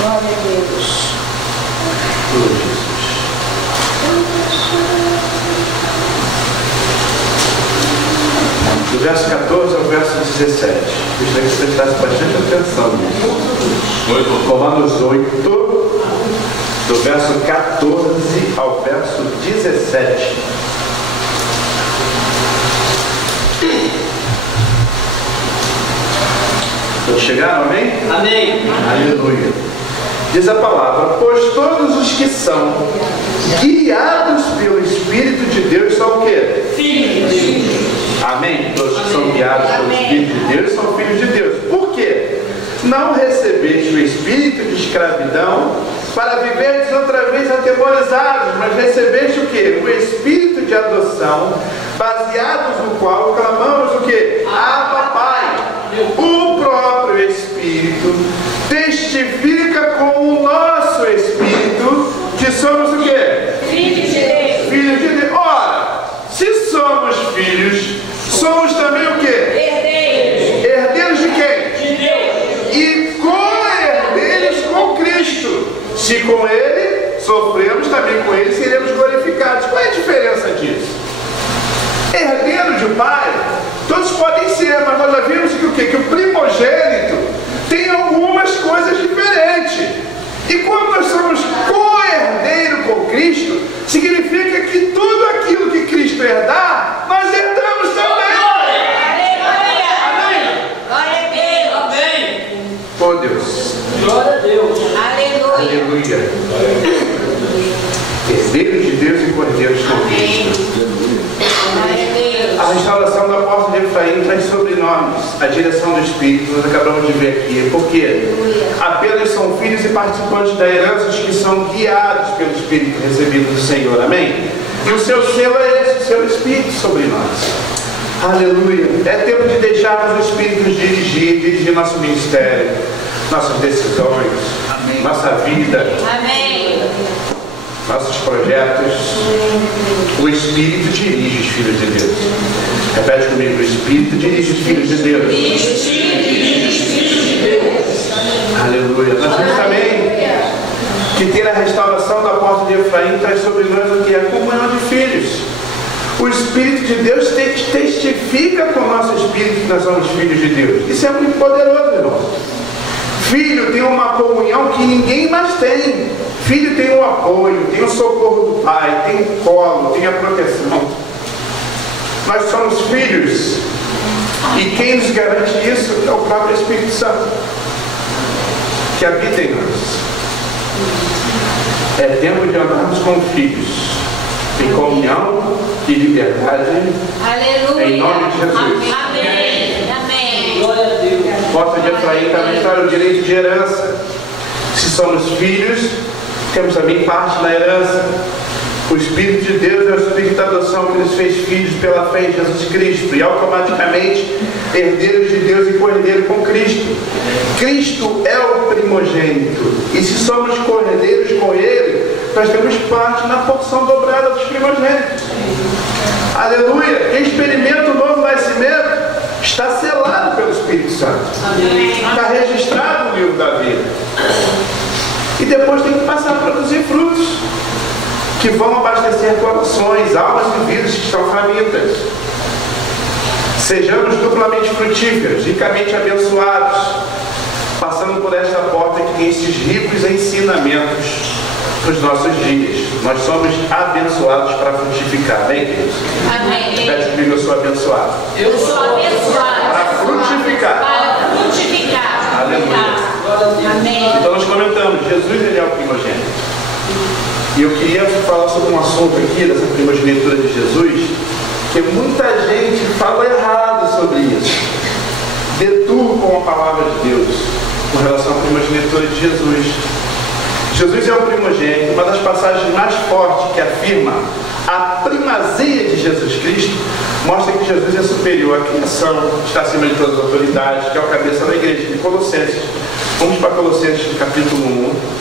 Glória a Deus. Do verso 14 ao verso 17. Gostaria que você prestasse bastante atenção nisso. Romanos 8, do verso 14 ao verso 17. Todos chegaram, amém? Amém. Aleluia. Diz a palavra: pois todos os que são guiados pelo Espírito de Deus são o quê? Filhos. Amém? Todos que são guiados pelo Espírito de Deus são filhos de Deus. Por quê? Não recebeste o espírito de escravidão para viverdes outra vez atemorizados, mas recebeste o quê? O espírito de adoção, baseados no qual clamamos o quê? Abba, Pai. O próprio Espírito testifica com o nosso espírito que somos o quê? Filhos de Deus. Filhos de Deus. Ora, se somos filhos, somos também o quê? Herdeiros. Herdeiros de quem? De Deus. E co-herdeiros com Cristo. Se com Ele sofremos, também com Ele seremos glorificados. Qual é a diferença disso? Herdeiro de Pai, todos podem ser, mas nós já vimos que o quê? Que o primogênito tem algumas coisas diferentes. E quando nós somos co-herdeiro com Cristo, significa que tudo aquilo que Cristo herdar, nós herdamos também. Aleluia. Amém? Glória a Deus. Amém. Oh Deus. Glória a Deus. Aleluia. Aleluia. Herdeiros de Deus e cordeiros com Cristo. Glória a Deus. A restauração da porta de Efraim traz sobre nós a direção do Espírito, nós acabamos de ver aqui. Por quê? Apenas são filhos e participantes da herança os que são guiados pelo Espírito recebido do Senhor. Amém? E o seu selo é esse, o seu Espírito sobre nós. Aleluia. É tempo de deixarmos o Espírito nos dirigir nosso ministério, nossas decisões, nossa vida. Amém. Nossos projetos. O Espírito dirige os filhos de Deus. Repete comigo: o Espírito dirige os filhos de Deus. Aleluia. Nós vemos também que ter a restauração da porta de Efraim traz sobre nós o que? A comunhão de filhos. O Espírito de Deus testifica com o nosso Espírito que nós somos filhos de Deus. Isso é muito poderoso, irmão. Filho tem uma comunhão que ninguém mais tem. Filho tem o apoio, tem o socorro do pai, tem o colo, tem a proteção. Nós somos filhos. E quem nos garante isso é o próprio Espírito Santo, que habita em nós. É tempo de andarmos com filhos, em comunhão e liberdade. Aleluia. Em nome de Jesus. Amém. Amém. Glória a Deus. Porta de Efraim também fala o direito de herança. Se somos filhos, temos também parte da herança. O Espírito de Deus é o Espírito da adoção que nos fez filhos pela fé em Jesus Cristo e automaticamente herdeiros de Deus e co-herdeiro com Cristo. Cristo é o primogênito e se somos co-herdeiros com Ele, nós temos parte na porção dobrada dos primogênitos. Aleluia! Quem experimenta o novo nascimento está selado pelo Espírito Santo. Está registrado no livro da vida. E depois tem que passar a produzir frutos que vão abastecer corações, almas e vidas que estão famintas. Sejamos duplamente frutíferos, ricamente abençoados, passando por esta porta que tem esses ricos ensinamentos nos nossos dias. Nós somos abençoados para frutificar, amém, queridos? Amém. Repete comigo, eu sou abençoado. Eu sou abençoada Para frutificar. para frutificar. Aleluia. Amém. Então nós comentamos, Jesus ele é o primogênito. E eu queria falar sobre um assunto aqui, dessa primogenitura de Jesus, que muita gente fala errado sobre isso. Deturpam a palavra de Deus com relação à primogenitura de Jesus. Jesus é o primogênito. Uma das passagens mais fortes que afirma a primazia de Jesus Cristo mostra que Jesus é superior à criação, está acima de todas as autoridades, que é o cabeça da igreja, de Colossenses. Vamos para Colossenses, capítulo 1.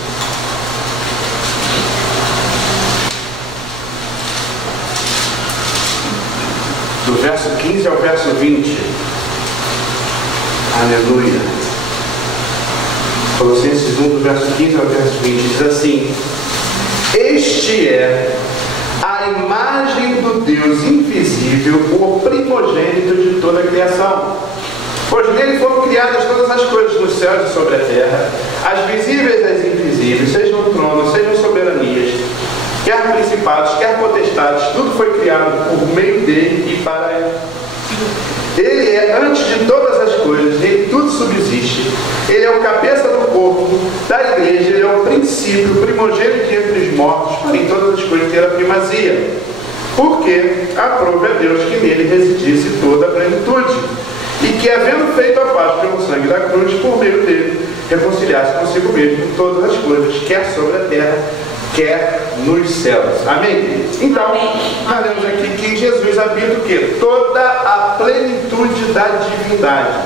Do verso 15 ao verso 20. Aleluia. Colossenses 1, do verso 15 ao verso 20, diz assim: Este é a imagem do Deus invisível, o primogênito de toda a criação. Pois nele foram criadas todas as coisas nos céus e sobre a terra, as visíveis e as invisíveis, sejam tronos, sejam soberanias, quer principados, quer potestades, tudo foi criado por meio dele e para ele. Ele é antes de todas as coisas, nele tudo subsiste. Ele é o cabeça do corpo da igreja, ele é o princípio, o primogênito entre os mortos, para em todas as coisas ter a primazia. Porque aprove a Deus que nele residisse toda a plenitude, e que, havendo feito a paz pelo sangue da cruz, por meio dele, reconciliasse consigo mesmo todas as coisas, quer sobre a terra, quer nos céus. Amém? Então, nós vemos aqui que em Jesus habita o quê? Toda a plenitude da divindade.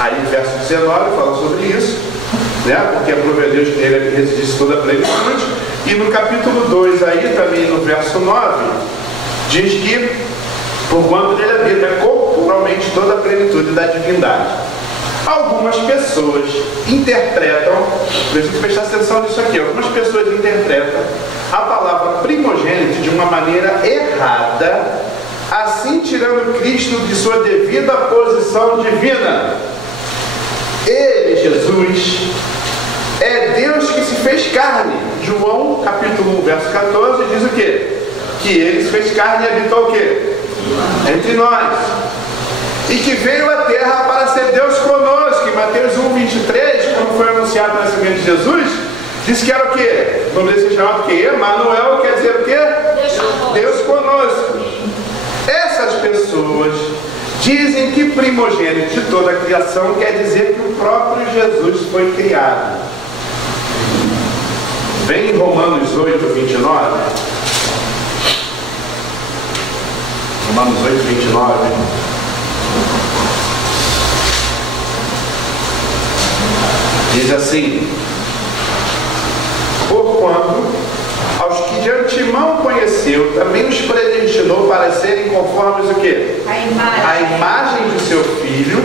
Aí, verso 19 fala sobre isso, né? Porque aprove a Deus que nele residisse toda a plenitude. E no capítulo 2, aí também no verso 9, diz que, porquanto nele habita corporalmente toda a plenitude da divindade. Algumas pessoas interpretam, preciso prestar atenção nisso aqui, algumas pessoas interpretam a palavra primogênito de uma maneira errada, assim tirando Cristo de sua devida posição divina. Ele, Jesus, é Deus que se fez carne. João, capítulo 1, verso 14, diz o quê? Que ele se fez carne e habitou o quê? Entre nós. E que veio à terra para ser Deus conosco. Em Mateus 1, 23, quando foi anunciado o nascimento de Jesus, disse que era o quê? O nome desse chamado o quê? Emanuel, quer dizer o quê? Deus conosco. Essas pessoas dizem que primogênito de toda a criação quer dizer que o próprio Jesus foi criado. Vem em Romanos 8, 29. Romanos 8, 29. Diz assim: Porquanto aos que de antemão conheceu, também os predestinou para serem conformes o quê? A imagem de seu Filho,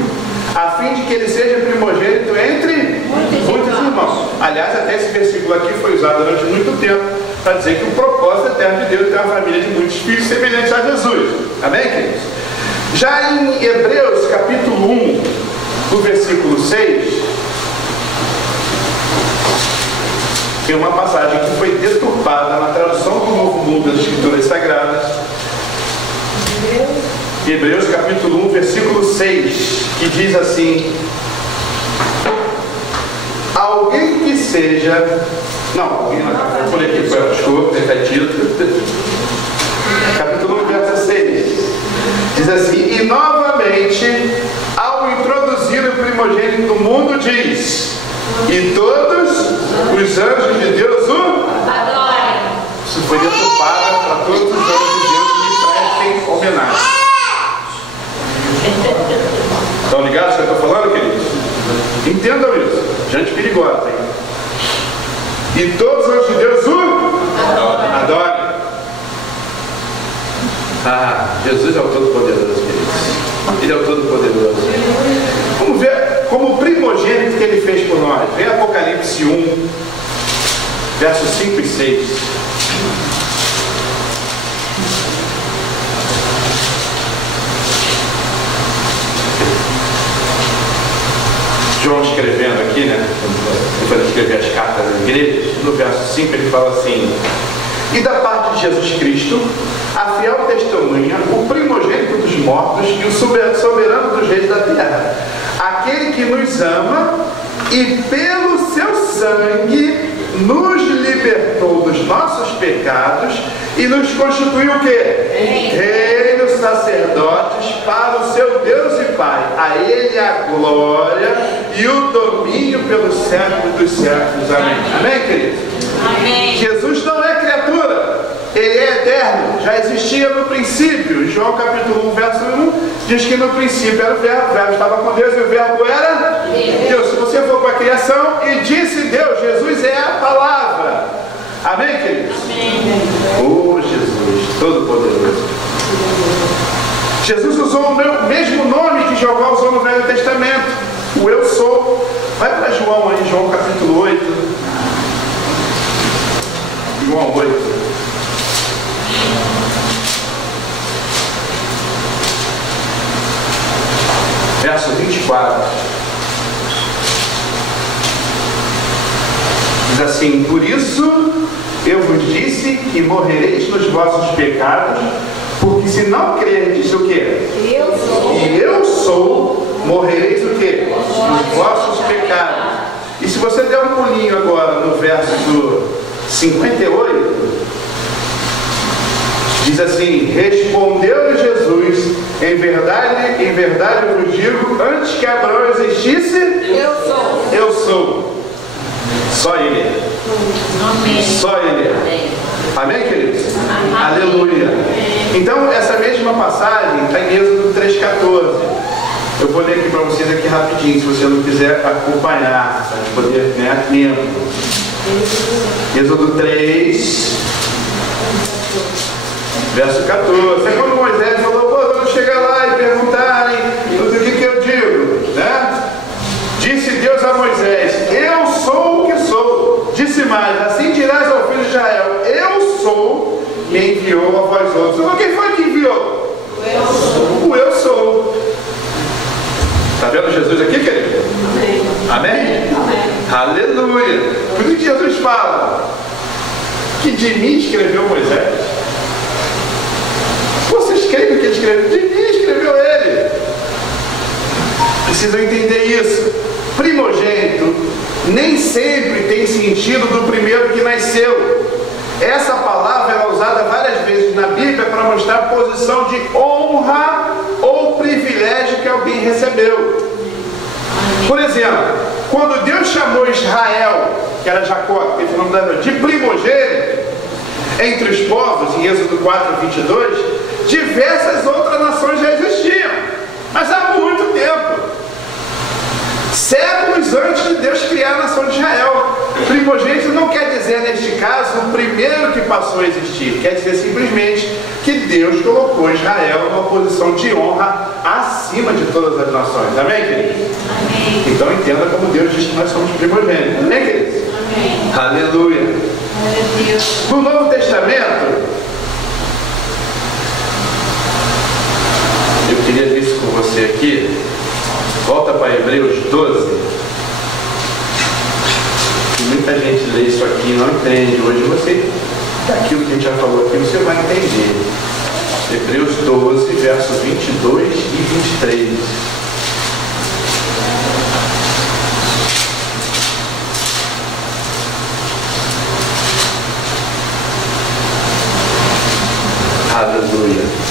a fim de que ele seja primogênito entre muitos irmãos. Aliás, até esse versículo aqui foi usado durante muito tempo para dizer que o propósito eterno de Deus é ter uma família de muitos filhos semelhantes a Jesus. Amém, queridos? Já em Hebreus, capítulo 1, do versículo 6, tem uma passagem que foi deturpada na tradução do Novo Mundo das Escrituras Sagradas. Hebreus capítulo 1, versículo 6, que diz assim: alguém que seja... Não, alguém não, por aqui foi, desculpa, repetido. Capítulo 1, verso 6. Diz assim: e novamente, ao introduzir o primogênito do mundo, diz: e todos os anjos de Deus o adorem. Isso foi deturpada para todos os anjos de Deus que lhe prestem homenagem. Estão ligados o que eu estou falando, queridos? Entendam isso. Gente perigosa, hein? E todos os anjos de Deus o adorem. Ah, Jesus é o Todo-Poderoso, queridos. Ele é o Todo-Poderoso. Vamos ver como primogênito que ele fez por nós. Vem Apocalipse 1, versos 5 e 6. João escrevendo aqui, né? depois escrever as cartas às igrejas, no verso 5 ele fala assim: e da parte de Jesus Cristo, a fiel testemunha, o primogênito dos mortos e o soberano dos reis da terra, aquele que nos ama e pelo seu sangue nos libertou dos nossos pecados e nos constituiu o quê? Reinos sacerdotes para o seu Deus e Pai. A Ele a glória e o domínio pelos séculos dos séculos. Amém. Amém, querido? Amém. Jesus não é criatura, Ele é eterno, já existia no princípio. João capítulo 1, verso 1 diz que no princípio era o verbo estava com Deus e o verbo era Deus. Se você for para a criação e disse Deus, Jesus é a palavra. Amém, queridos? Amém. Oh, Jesus, todo-poderoso. Jesus usou o mesmo nome que Jeová usou no Velho Testamento, o eu sou. Vai para João aí, João capítulo 8. João 8. Verso 24. Diz assim: por isso eu vos disse que morrereis nos vossos pecados, porque se não crerdes o quê? E eu sou, morrereis o quê? Nos vossos pecados. E se você der um pulinho agora no verso 58, diz assim: respondeu-lhe Jesus, em verdade eu vos digo, antes que Abraão existisse, eu sou. Só Ele. Amém. Só Ele. Amém, queridos? Amém. Aleluia. Então, essa mesma passagem está em Êxodo 3,14. Eu vou ler aqui para vocês aqui rapidinho, se você não quiser acompanhar, para poder ganhar tempo. Êxodo 3, verso 14. É quando Moisés falou: pô, quando chegar lá e perguntarem o que eu digo, né? Disse Deus a Moisés: eu sou o que sou. Disse mais: assim dirás ao filho de Israel: eu sou, me enviou a vós outros. Então, quem foi que enviou? O eu sou. Está vendo Jesus aqui, querido? Amém? Aleluia. Por isso que Jesus fala que de mim escreveu Moisés. Vocês creem que ele escreveu? De mim escreveu ele. Precisam entender isso. Primogênito nem sempre tem sentido do primeiro que nasceu. Essa palavra é usada várias vezes na Bíblia para mostrar a posição de honra ou privilégio que alguém recebeu. Por exemplo, quando Deus chamou Israel, que era Jacó, que teve o nome da de primogênito, entre os povos, em Êxodo 4, 22, diversas outras nações já existiam, mas há muito tempo. Séculos antes de Deus criar a nação de Israel. Primogênito não quer dizer, neste caso, o primeiro que passou a existir. Quer dizer simplesmente que Deus colocou Israel numa posição de honra acima de todas as nações. Amém, queridos? Amém. Então entenda como Deus diz que nós somos primogênitos. Amém, queridos? Amém. Aleluia. Glória a Deus. No Novo Testamento, eu queria ver isso com você aqui. Volta para Hebreus 12. E muita gente lê isso aqui e não entende. Hoje você, daquilo que a gente já falou aqui, você vai entender. Hebreus 12, versos 22 e 23. Aleluia.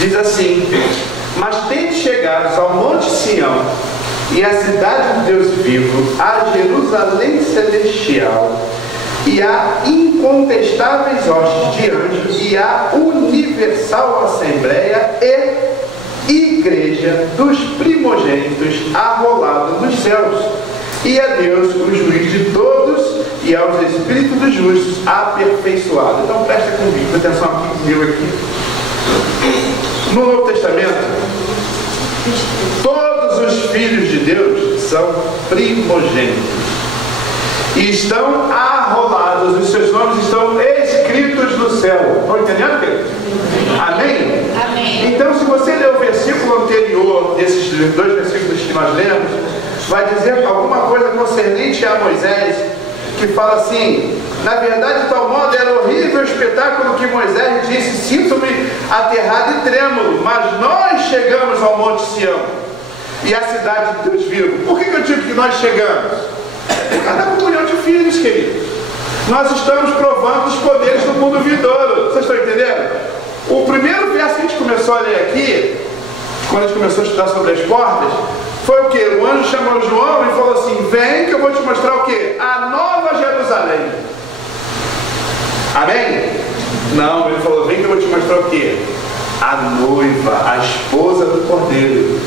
Diz assim: mas tende chegados ao Monte Sião e à cidade de Deus vivo, a Jerusalém celestial e a incontestáveis hostes de anjos e a universal assembleia e igreja dos primogênitos arrolada nos céus, e a Deus, o juiz de todos, e aos espíritos dos justos aperfeiçoados. Então presta comigo, atenção aqui comigo aqui. No Novo Testamento, todos os filhos de Deus são primogênitos e estão arrolados, os seus nomes estão escritos no céu. Estão entendendo, querido? Amém? Amém. Então, se você ler o versículo anterior, desses dois versículos que nós lemos, vai dizer alguma coisa concernente a Moisés, que fala assim: na verdade, de tal modo era horrível o espetáculo que Moisés disse: sinto-me aterrado e trêmulo, mas nós chegamos ao Monte Sião e à cidade de Deus vivo. Por que eu digo que nós chegamos? Por causa da comunhão de filhos, queridos. Nós estamos provando os poderes do mundo vindouro. Vocês estão entendendo? O primeiro verso que a gente começou a ler aqui, quando a gente começou a estudar sobre as portas, foi o quê? O anjo chamou João e falou assim: vem que eu vou te mostrar o quê? A nova Jerusalém. Amém? Não, ele falou: vem que eu vou te mostrar o quê? A noiva, a esposa do Cordeiro.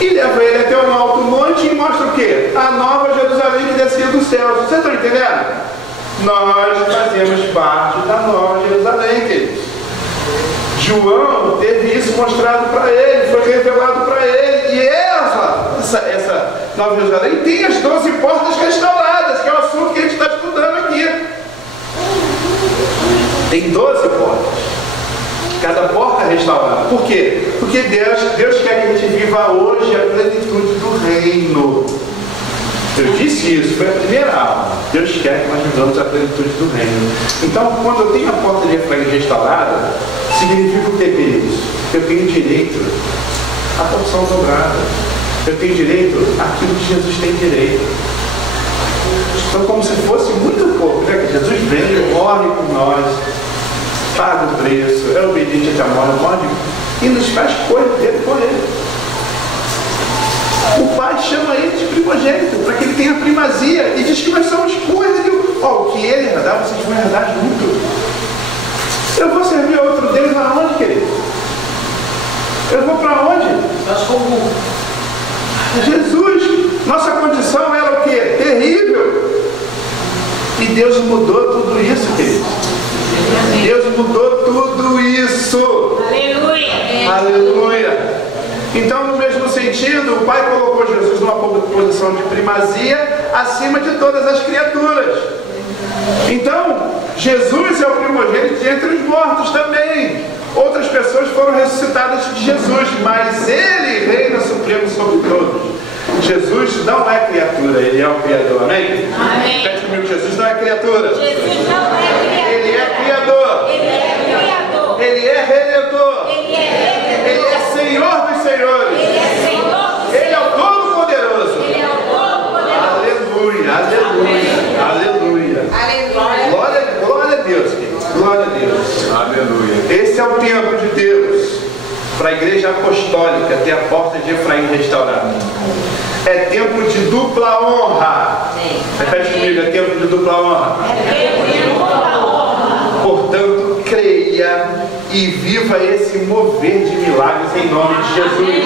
E leva ele até um alto monte e mostra o quê? A nova Jerusalém que descia do céu. Vocês estão entendendo? Nós fazemos parte da nova Jerusalém, queridos. João teve isso mostrado para ele, foi revelado para ele. E essa nova Jerusalém tem as 12 portas restauradas, que é o assunto que a gente está estudando aqui. Tem 12 portas. Cada porta restaurada. Por quê? Porque Deus quer que a gente viva hoje a plenitude do reino. Eu disse isso, foi a primeira aula. Deus quer que nós vivamos a plenitude do reino. Então, quando eu tenho a porta de Efraim restaurada, significa o que, queridos? Eu tenho direito à porção dobrada. Eu tenho direito àquilo que Jesus tem direito. Então, como se fosse muito pouco, né? Que Jesus vem, morre por nós, paga o preço, é obediente até a morte, e nos faz coisa dele com ele. O pai chama ele de primogênito, para que ele tenha primazia, e diz que nós somos coisa de... o que ele herdar, vocês vão herdar junto. Eu vou servir a outro Deus aonde, querido? Eu vou para onde? Nós como Jesus. Nossa condição era o quê? Terrível. E Deus mudou tudo isso, querido. Deus mudou tudo isso. Aleluia. Aleluia. Então, no mesmo sentido, o Pai colocou Jesus numa posição de primazia acima de todas as criaturas. Então, Jesus é o primogênito entre os mortos também. Outras pessoas foram ressuscitadas de Jesus, mas Ele reina supremo sobre todos. Jesus não é criatura, Ele é o Criador. Amém? Amém. Repete comigo: Jesus não é criatura. Jesus não é criador. Ele é Criador. Ele é criador. Ele é Redentor. Ele é Ele redentor. é Senhor dos Senhores. Ele é Senhor. Ele é o Todo-Poderoso. Ele é o Todo-Poderoso. Aleluia, aleluia, aleluia. Glória a Deus, queridos. Glória a Deus. Aleluia. Esse é o tempo de Deus para a igreja apostólica ter a porta de Efraim restaurada. É tempo de dupla honra. Repete comigo: é tempo de dupla honra. Portanto, creia e viva esse mover de milagres em nome de Jesus.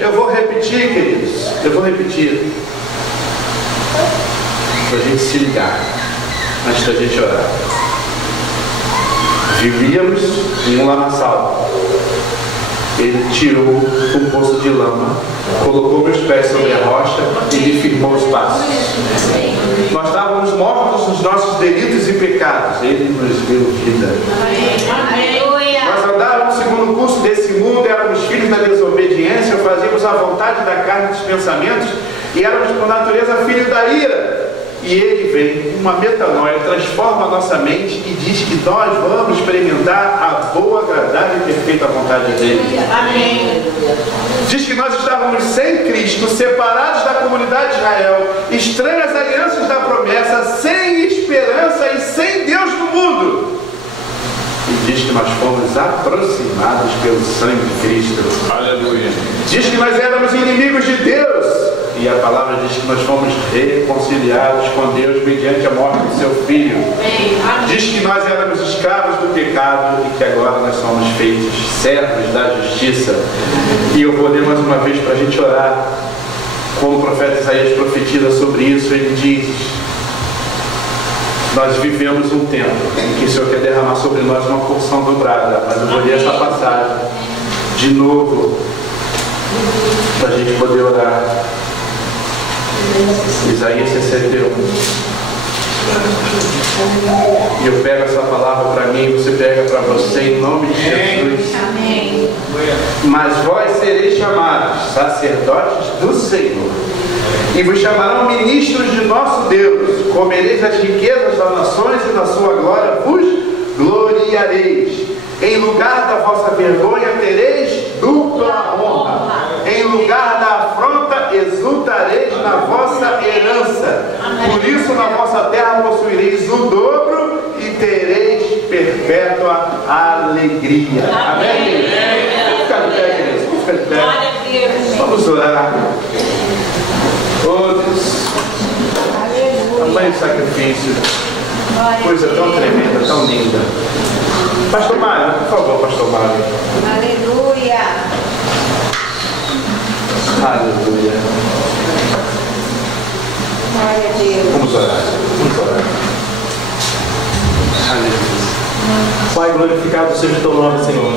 Eu vou repetir, queridos. Eu vou repetir. Para a gente se ligar, antes da gente orar. Vivíamos em um lamaçal. Ele tirou o poço de lama, colocou meus pés sobre a rocha e me firmou os passos. Nós estávamos mortos nos nossos delitos e pecados. Ele nos deu vida. Nós andávamos segundo o curso desse mundo, éramos filhos da desobediência, fazíamos a vontade da carne e dos pensamentos e éramos por natureza filhos da ira. E Ele vem, uma metanoia, transforma a nossa mente e diz que nós vamos experimentar a boa, agradável e perfeita vontade dEle. Amém. Diz que nós estávamos sem Cristo, separados da comunidade de Israel, estranhas alianças da promessa, sem esperança e sem Deus no mundo. E diz que nós fomos aproximados pelo sangue de Cristo. Aleluia. Diz que nós éramos inimigos de Deus. E a palavra diz que nós fomos reconciliados com Deus mediante a morte do seu Filho. Diz que nós éramos escravos do pecado e que agora nós somos feitos servos da justiça. E eu vou ler mais uma vez para a gente orar. Como o profeta Isaías profetiza sobre isso, ele diz: nós vivemos um tempo em que o Senhor quer derramar sobre nós uma porção dobrada. Mas eu vou ler essa passagem de novo para a gente poder orar. Isaías 61. E eu pego essa palavra para mim, você pega para você, em nome de Jesus. Amém. Mas vós sereis chamados sacerdotes do Senhor, e vos chamarão ministros de nosso Deus. Comereis as riquezas das nações, e na sua glória vos gloriareis. Em lugar da vossa vergonha tereis dupla honra. Em lugar da afronta exultareis na vossa herança. Por isso na vossa terra possuireis o dobro e tereis perpétua alegria. Amém? Vamos ficar de pé, queridos. Vamos ficar de pé. Vamos orar. Oh Deus. Tamanho sacrifício. Coisa tão tremenda, tão linda. Pastor Mário, por favor, Pastor Mário. Aleluia. Aleluia. Glória a Deus. Vamos orar. Vamos orar. Aleluia. Pai, glorificado seja o teu nome, Senhor.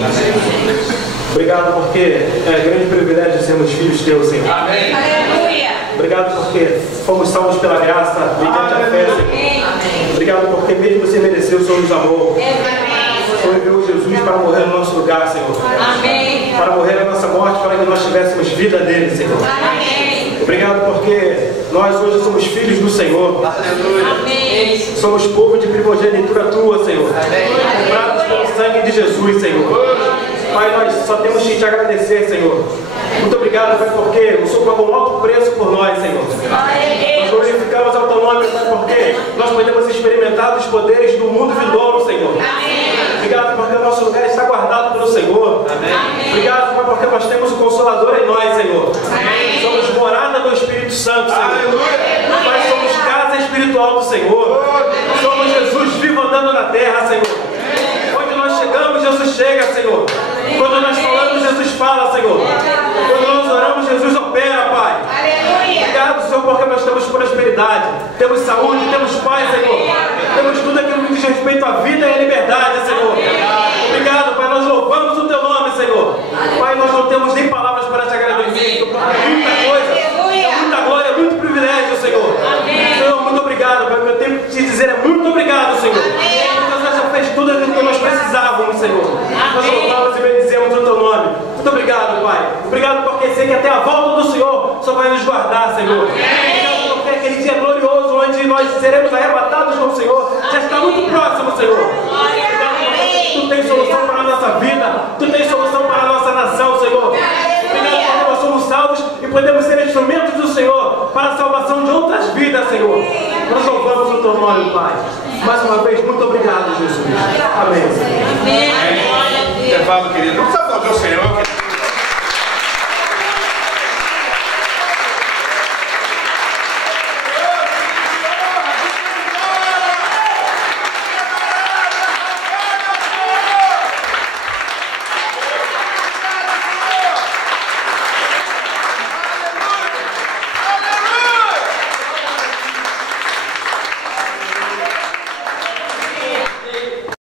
Obrigado porque é grande privilégio sermos filhos teus, Senhor. Amém. Aleluia. Obrigado porque fomos salvos pela graça, mediante a fé, Senhor. Amém. Obrigado porque mesmo sem merecer, o Senhor nos amou. O Senhor enviou Jesus para morrer no nosso lugar, Senhor. Amém. Para morrer a nossa morte, para que nós tivéssemos vida dele, Senhor. Amém. Obrigado porque nós hoje somos filhos do Senhor. Aleluia. Amém. Somos povo de primogenitura tua, Senhor. Comprados pelo sangue de Jesus, Senhor. Pai, nós só temos que te agradecer, Senhor. Muito obrigado, Pai, porque o Senhor pagou um alto preço por nós, Senhor. Nós glorificamos ao teu nome, Pai, porque nós podemos experimentar os poderes do mundo vindouro, Senhor. Obrigado porque o nosso lugar está guardado pelo Senhor. Obrigado, Pai, porque nós temos o Consolador em nós, Senhor. Somos morada do Espírito Santo, Senhor. Nós somos casa espiritual do Senhor. Somos Jesus vivo andando na terra, Senhor. Onde nós chegamos, Jesus chega, Senhor. Quando nós falamos, Jesus fala, Senhor. Quando nós oramos, Jesus opera, Pai. Obrigado, Senhor, porque nós temos prosperidade, temos saúde, temos paz, Senhor. Temos tudo aquilo que diz respeito à vida e à liberdade, Senhor. Obrigado, Pai, nós louvamos o teu nome, Senhor. Pai, nós não temos nem palavras para te agradecer, Senhor, porque é muita coisa, é muita glória, é muito privilégio, Senhor. Senhor, muito obrigado, Pai, o que eu tenho que te dizer é muito obrigado, Senhor. Porque você já fez tudo aquilo que nós precisávamos, Senhor. Nós louvamos e bendizemos o teu nome. Muito obrigado, Pai. Obrigado porque sei que até a volta do Senhor só vai nos guardar, Senhor. Obrigado porque aquele dia glorioso onde nós seremos arrebatados com o Senhor já está muito próximo, Senhor. Obrigado porque tu tens solução para a nossa vida, tu tens solução para a nossa nação, Senhor. Obrigado porque nós somos salvos e podemos ser instrumentos do Senhor para a salvação de outras vidas, Senhor. Nós louvamos o teu nome, Pai. Mais uma vez, muito obrigado, Jesus. Amém. Intervalo, querido. Vamos aplaudir o Senhor.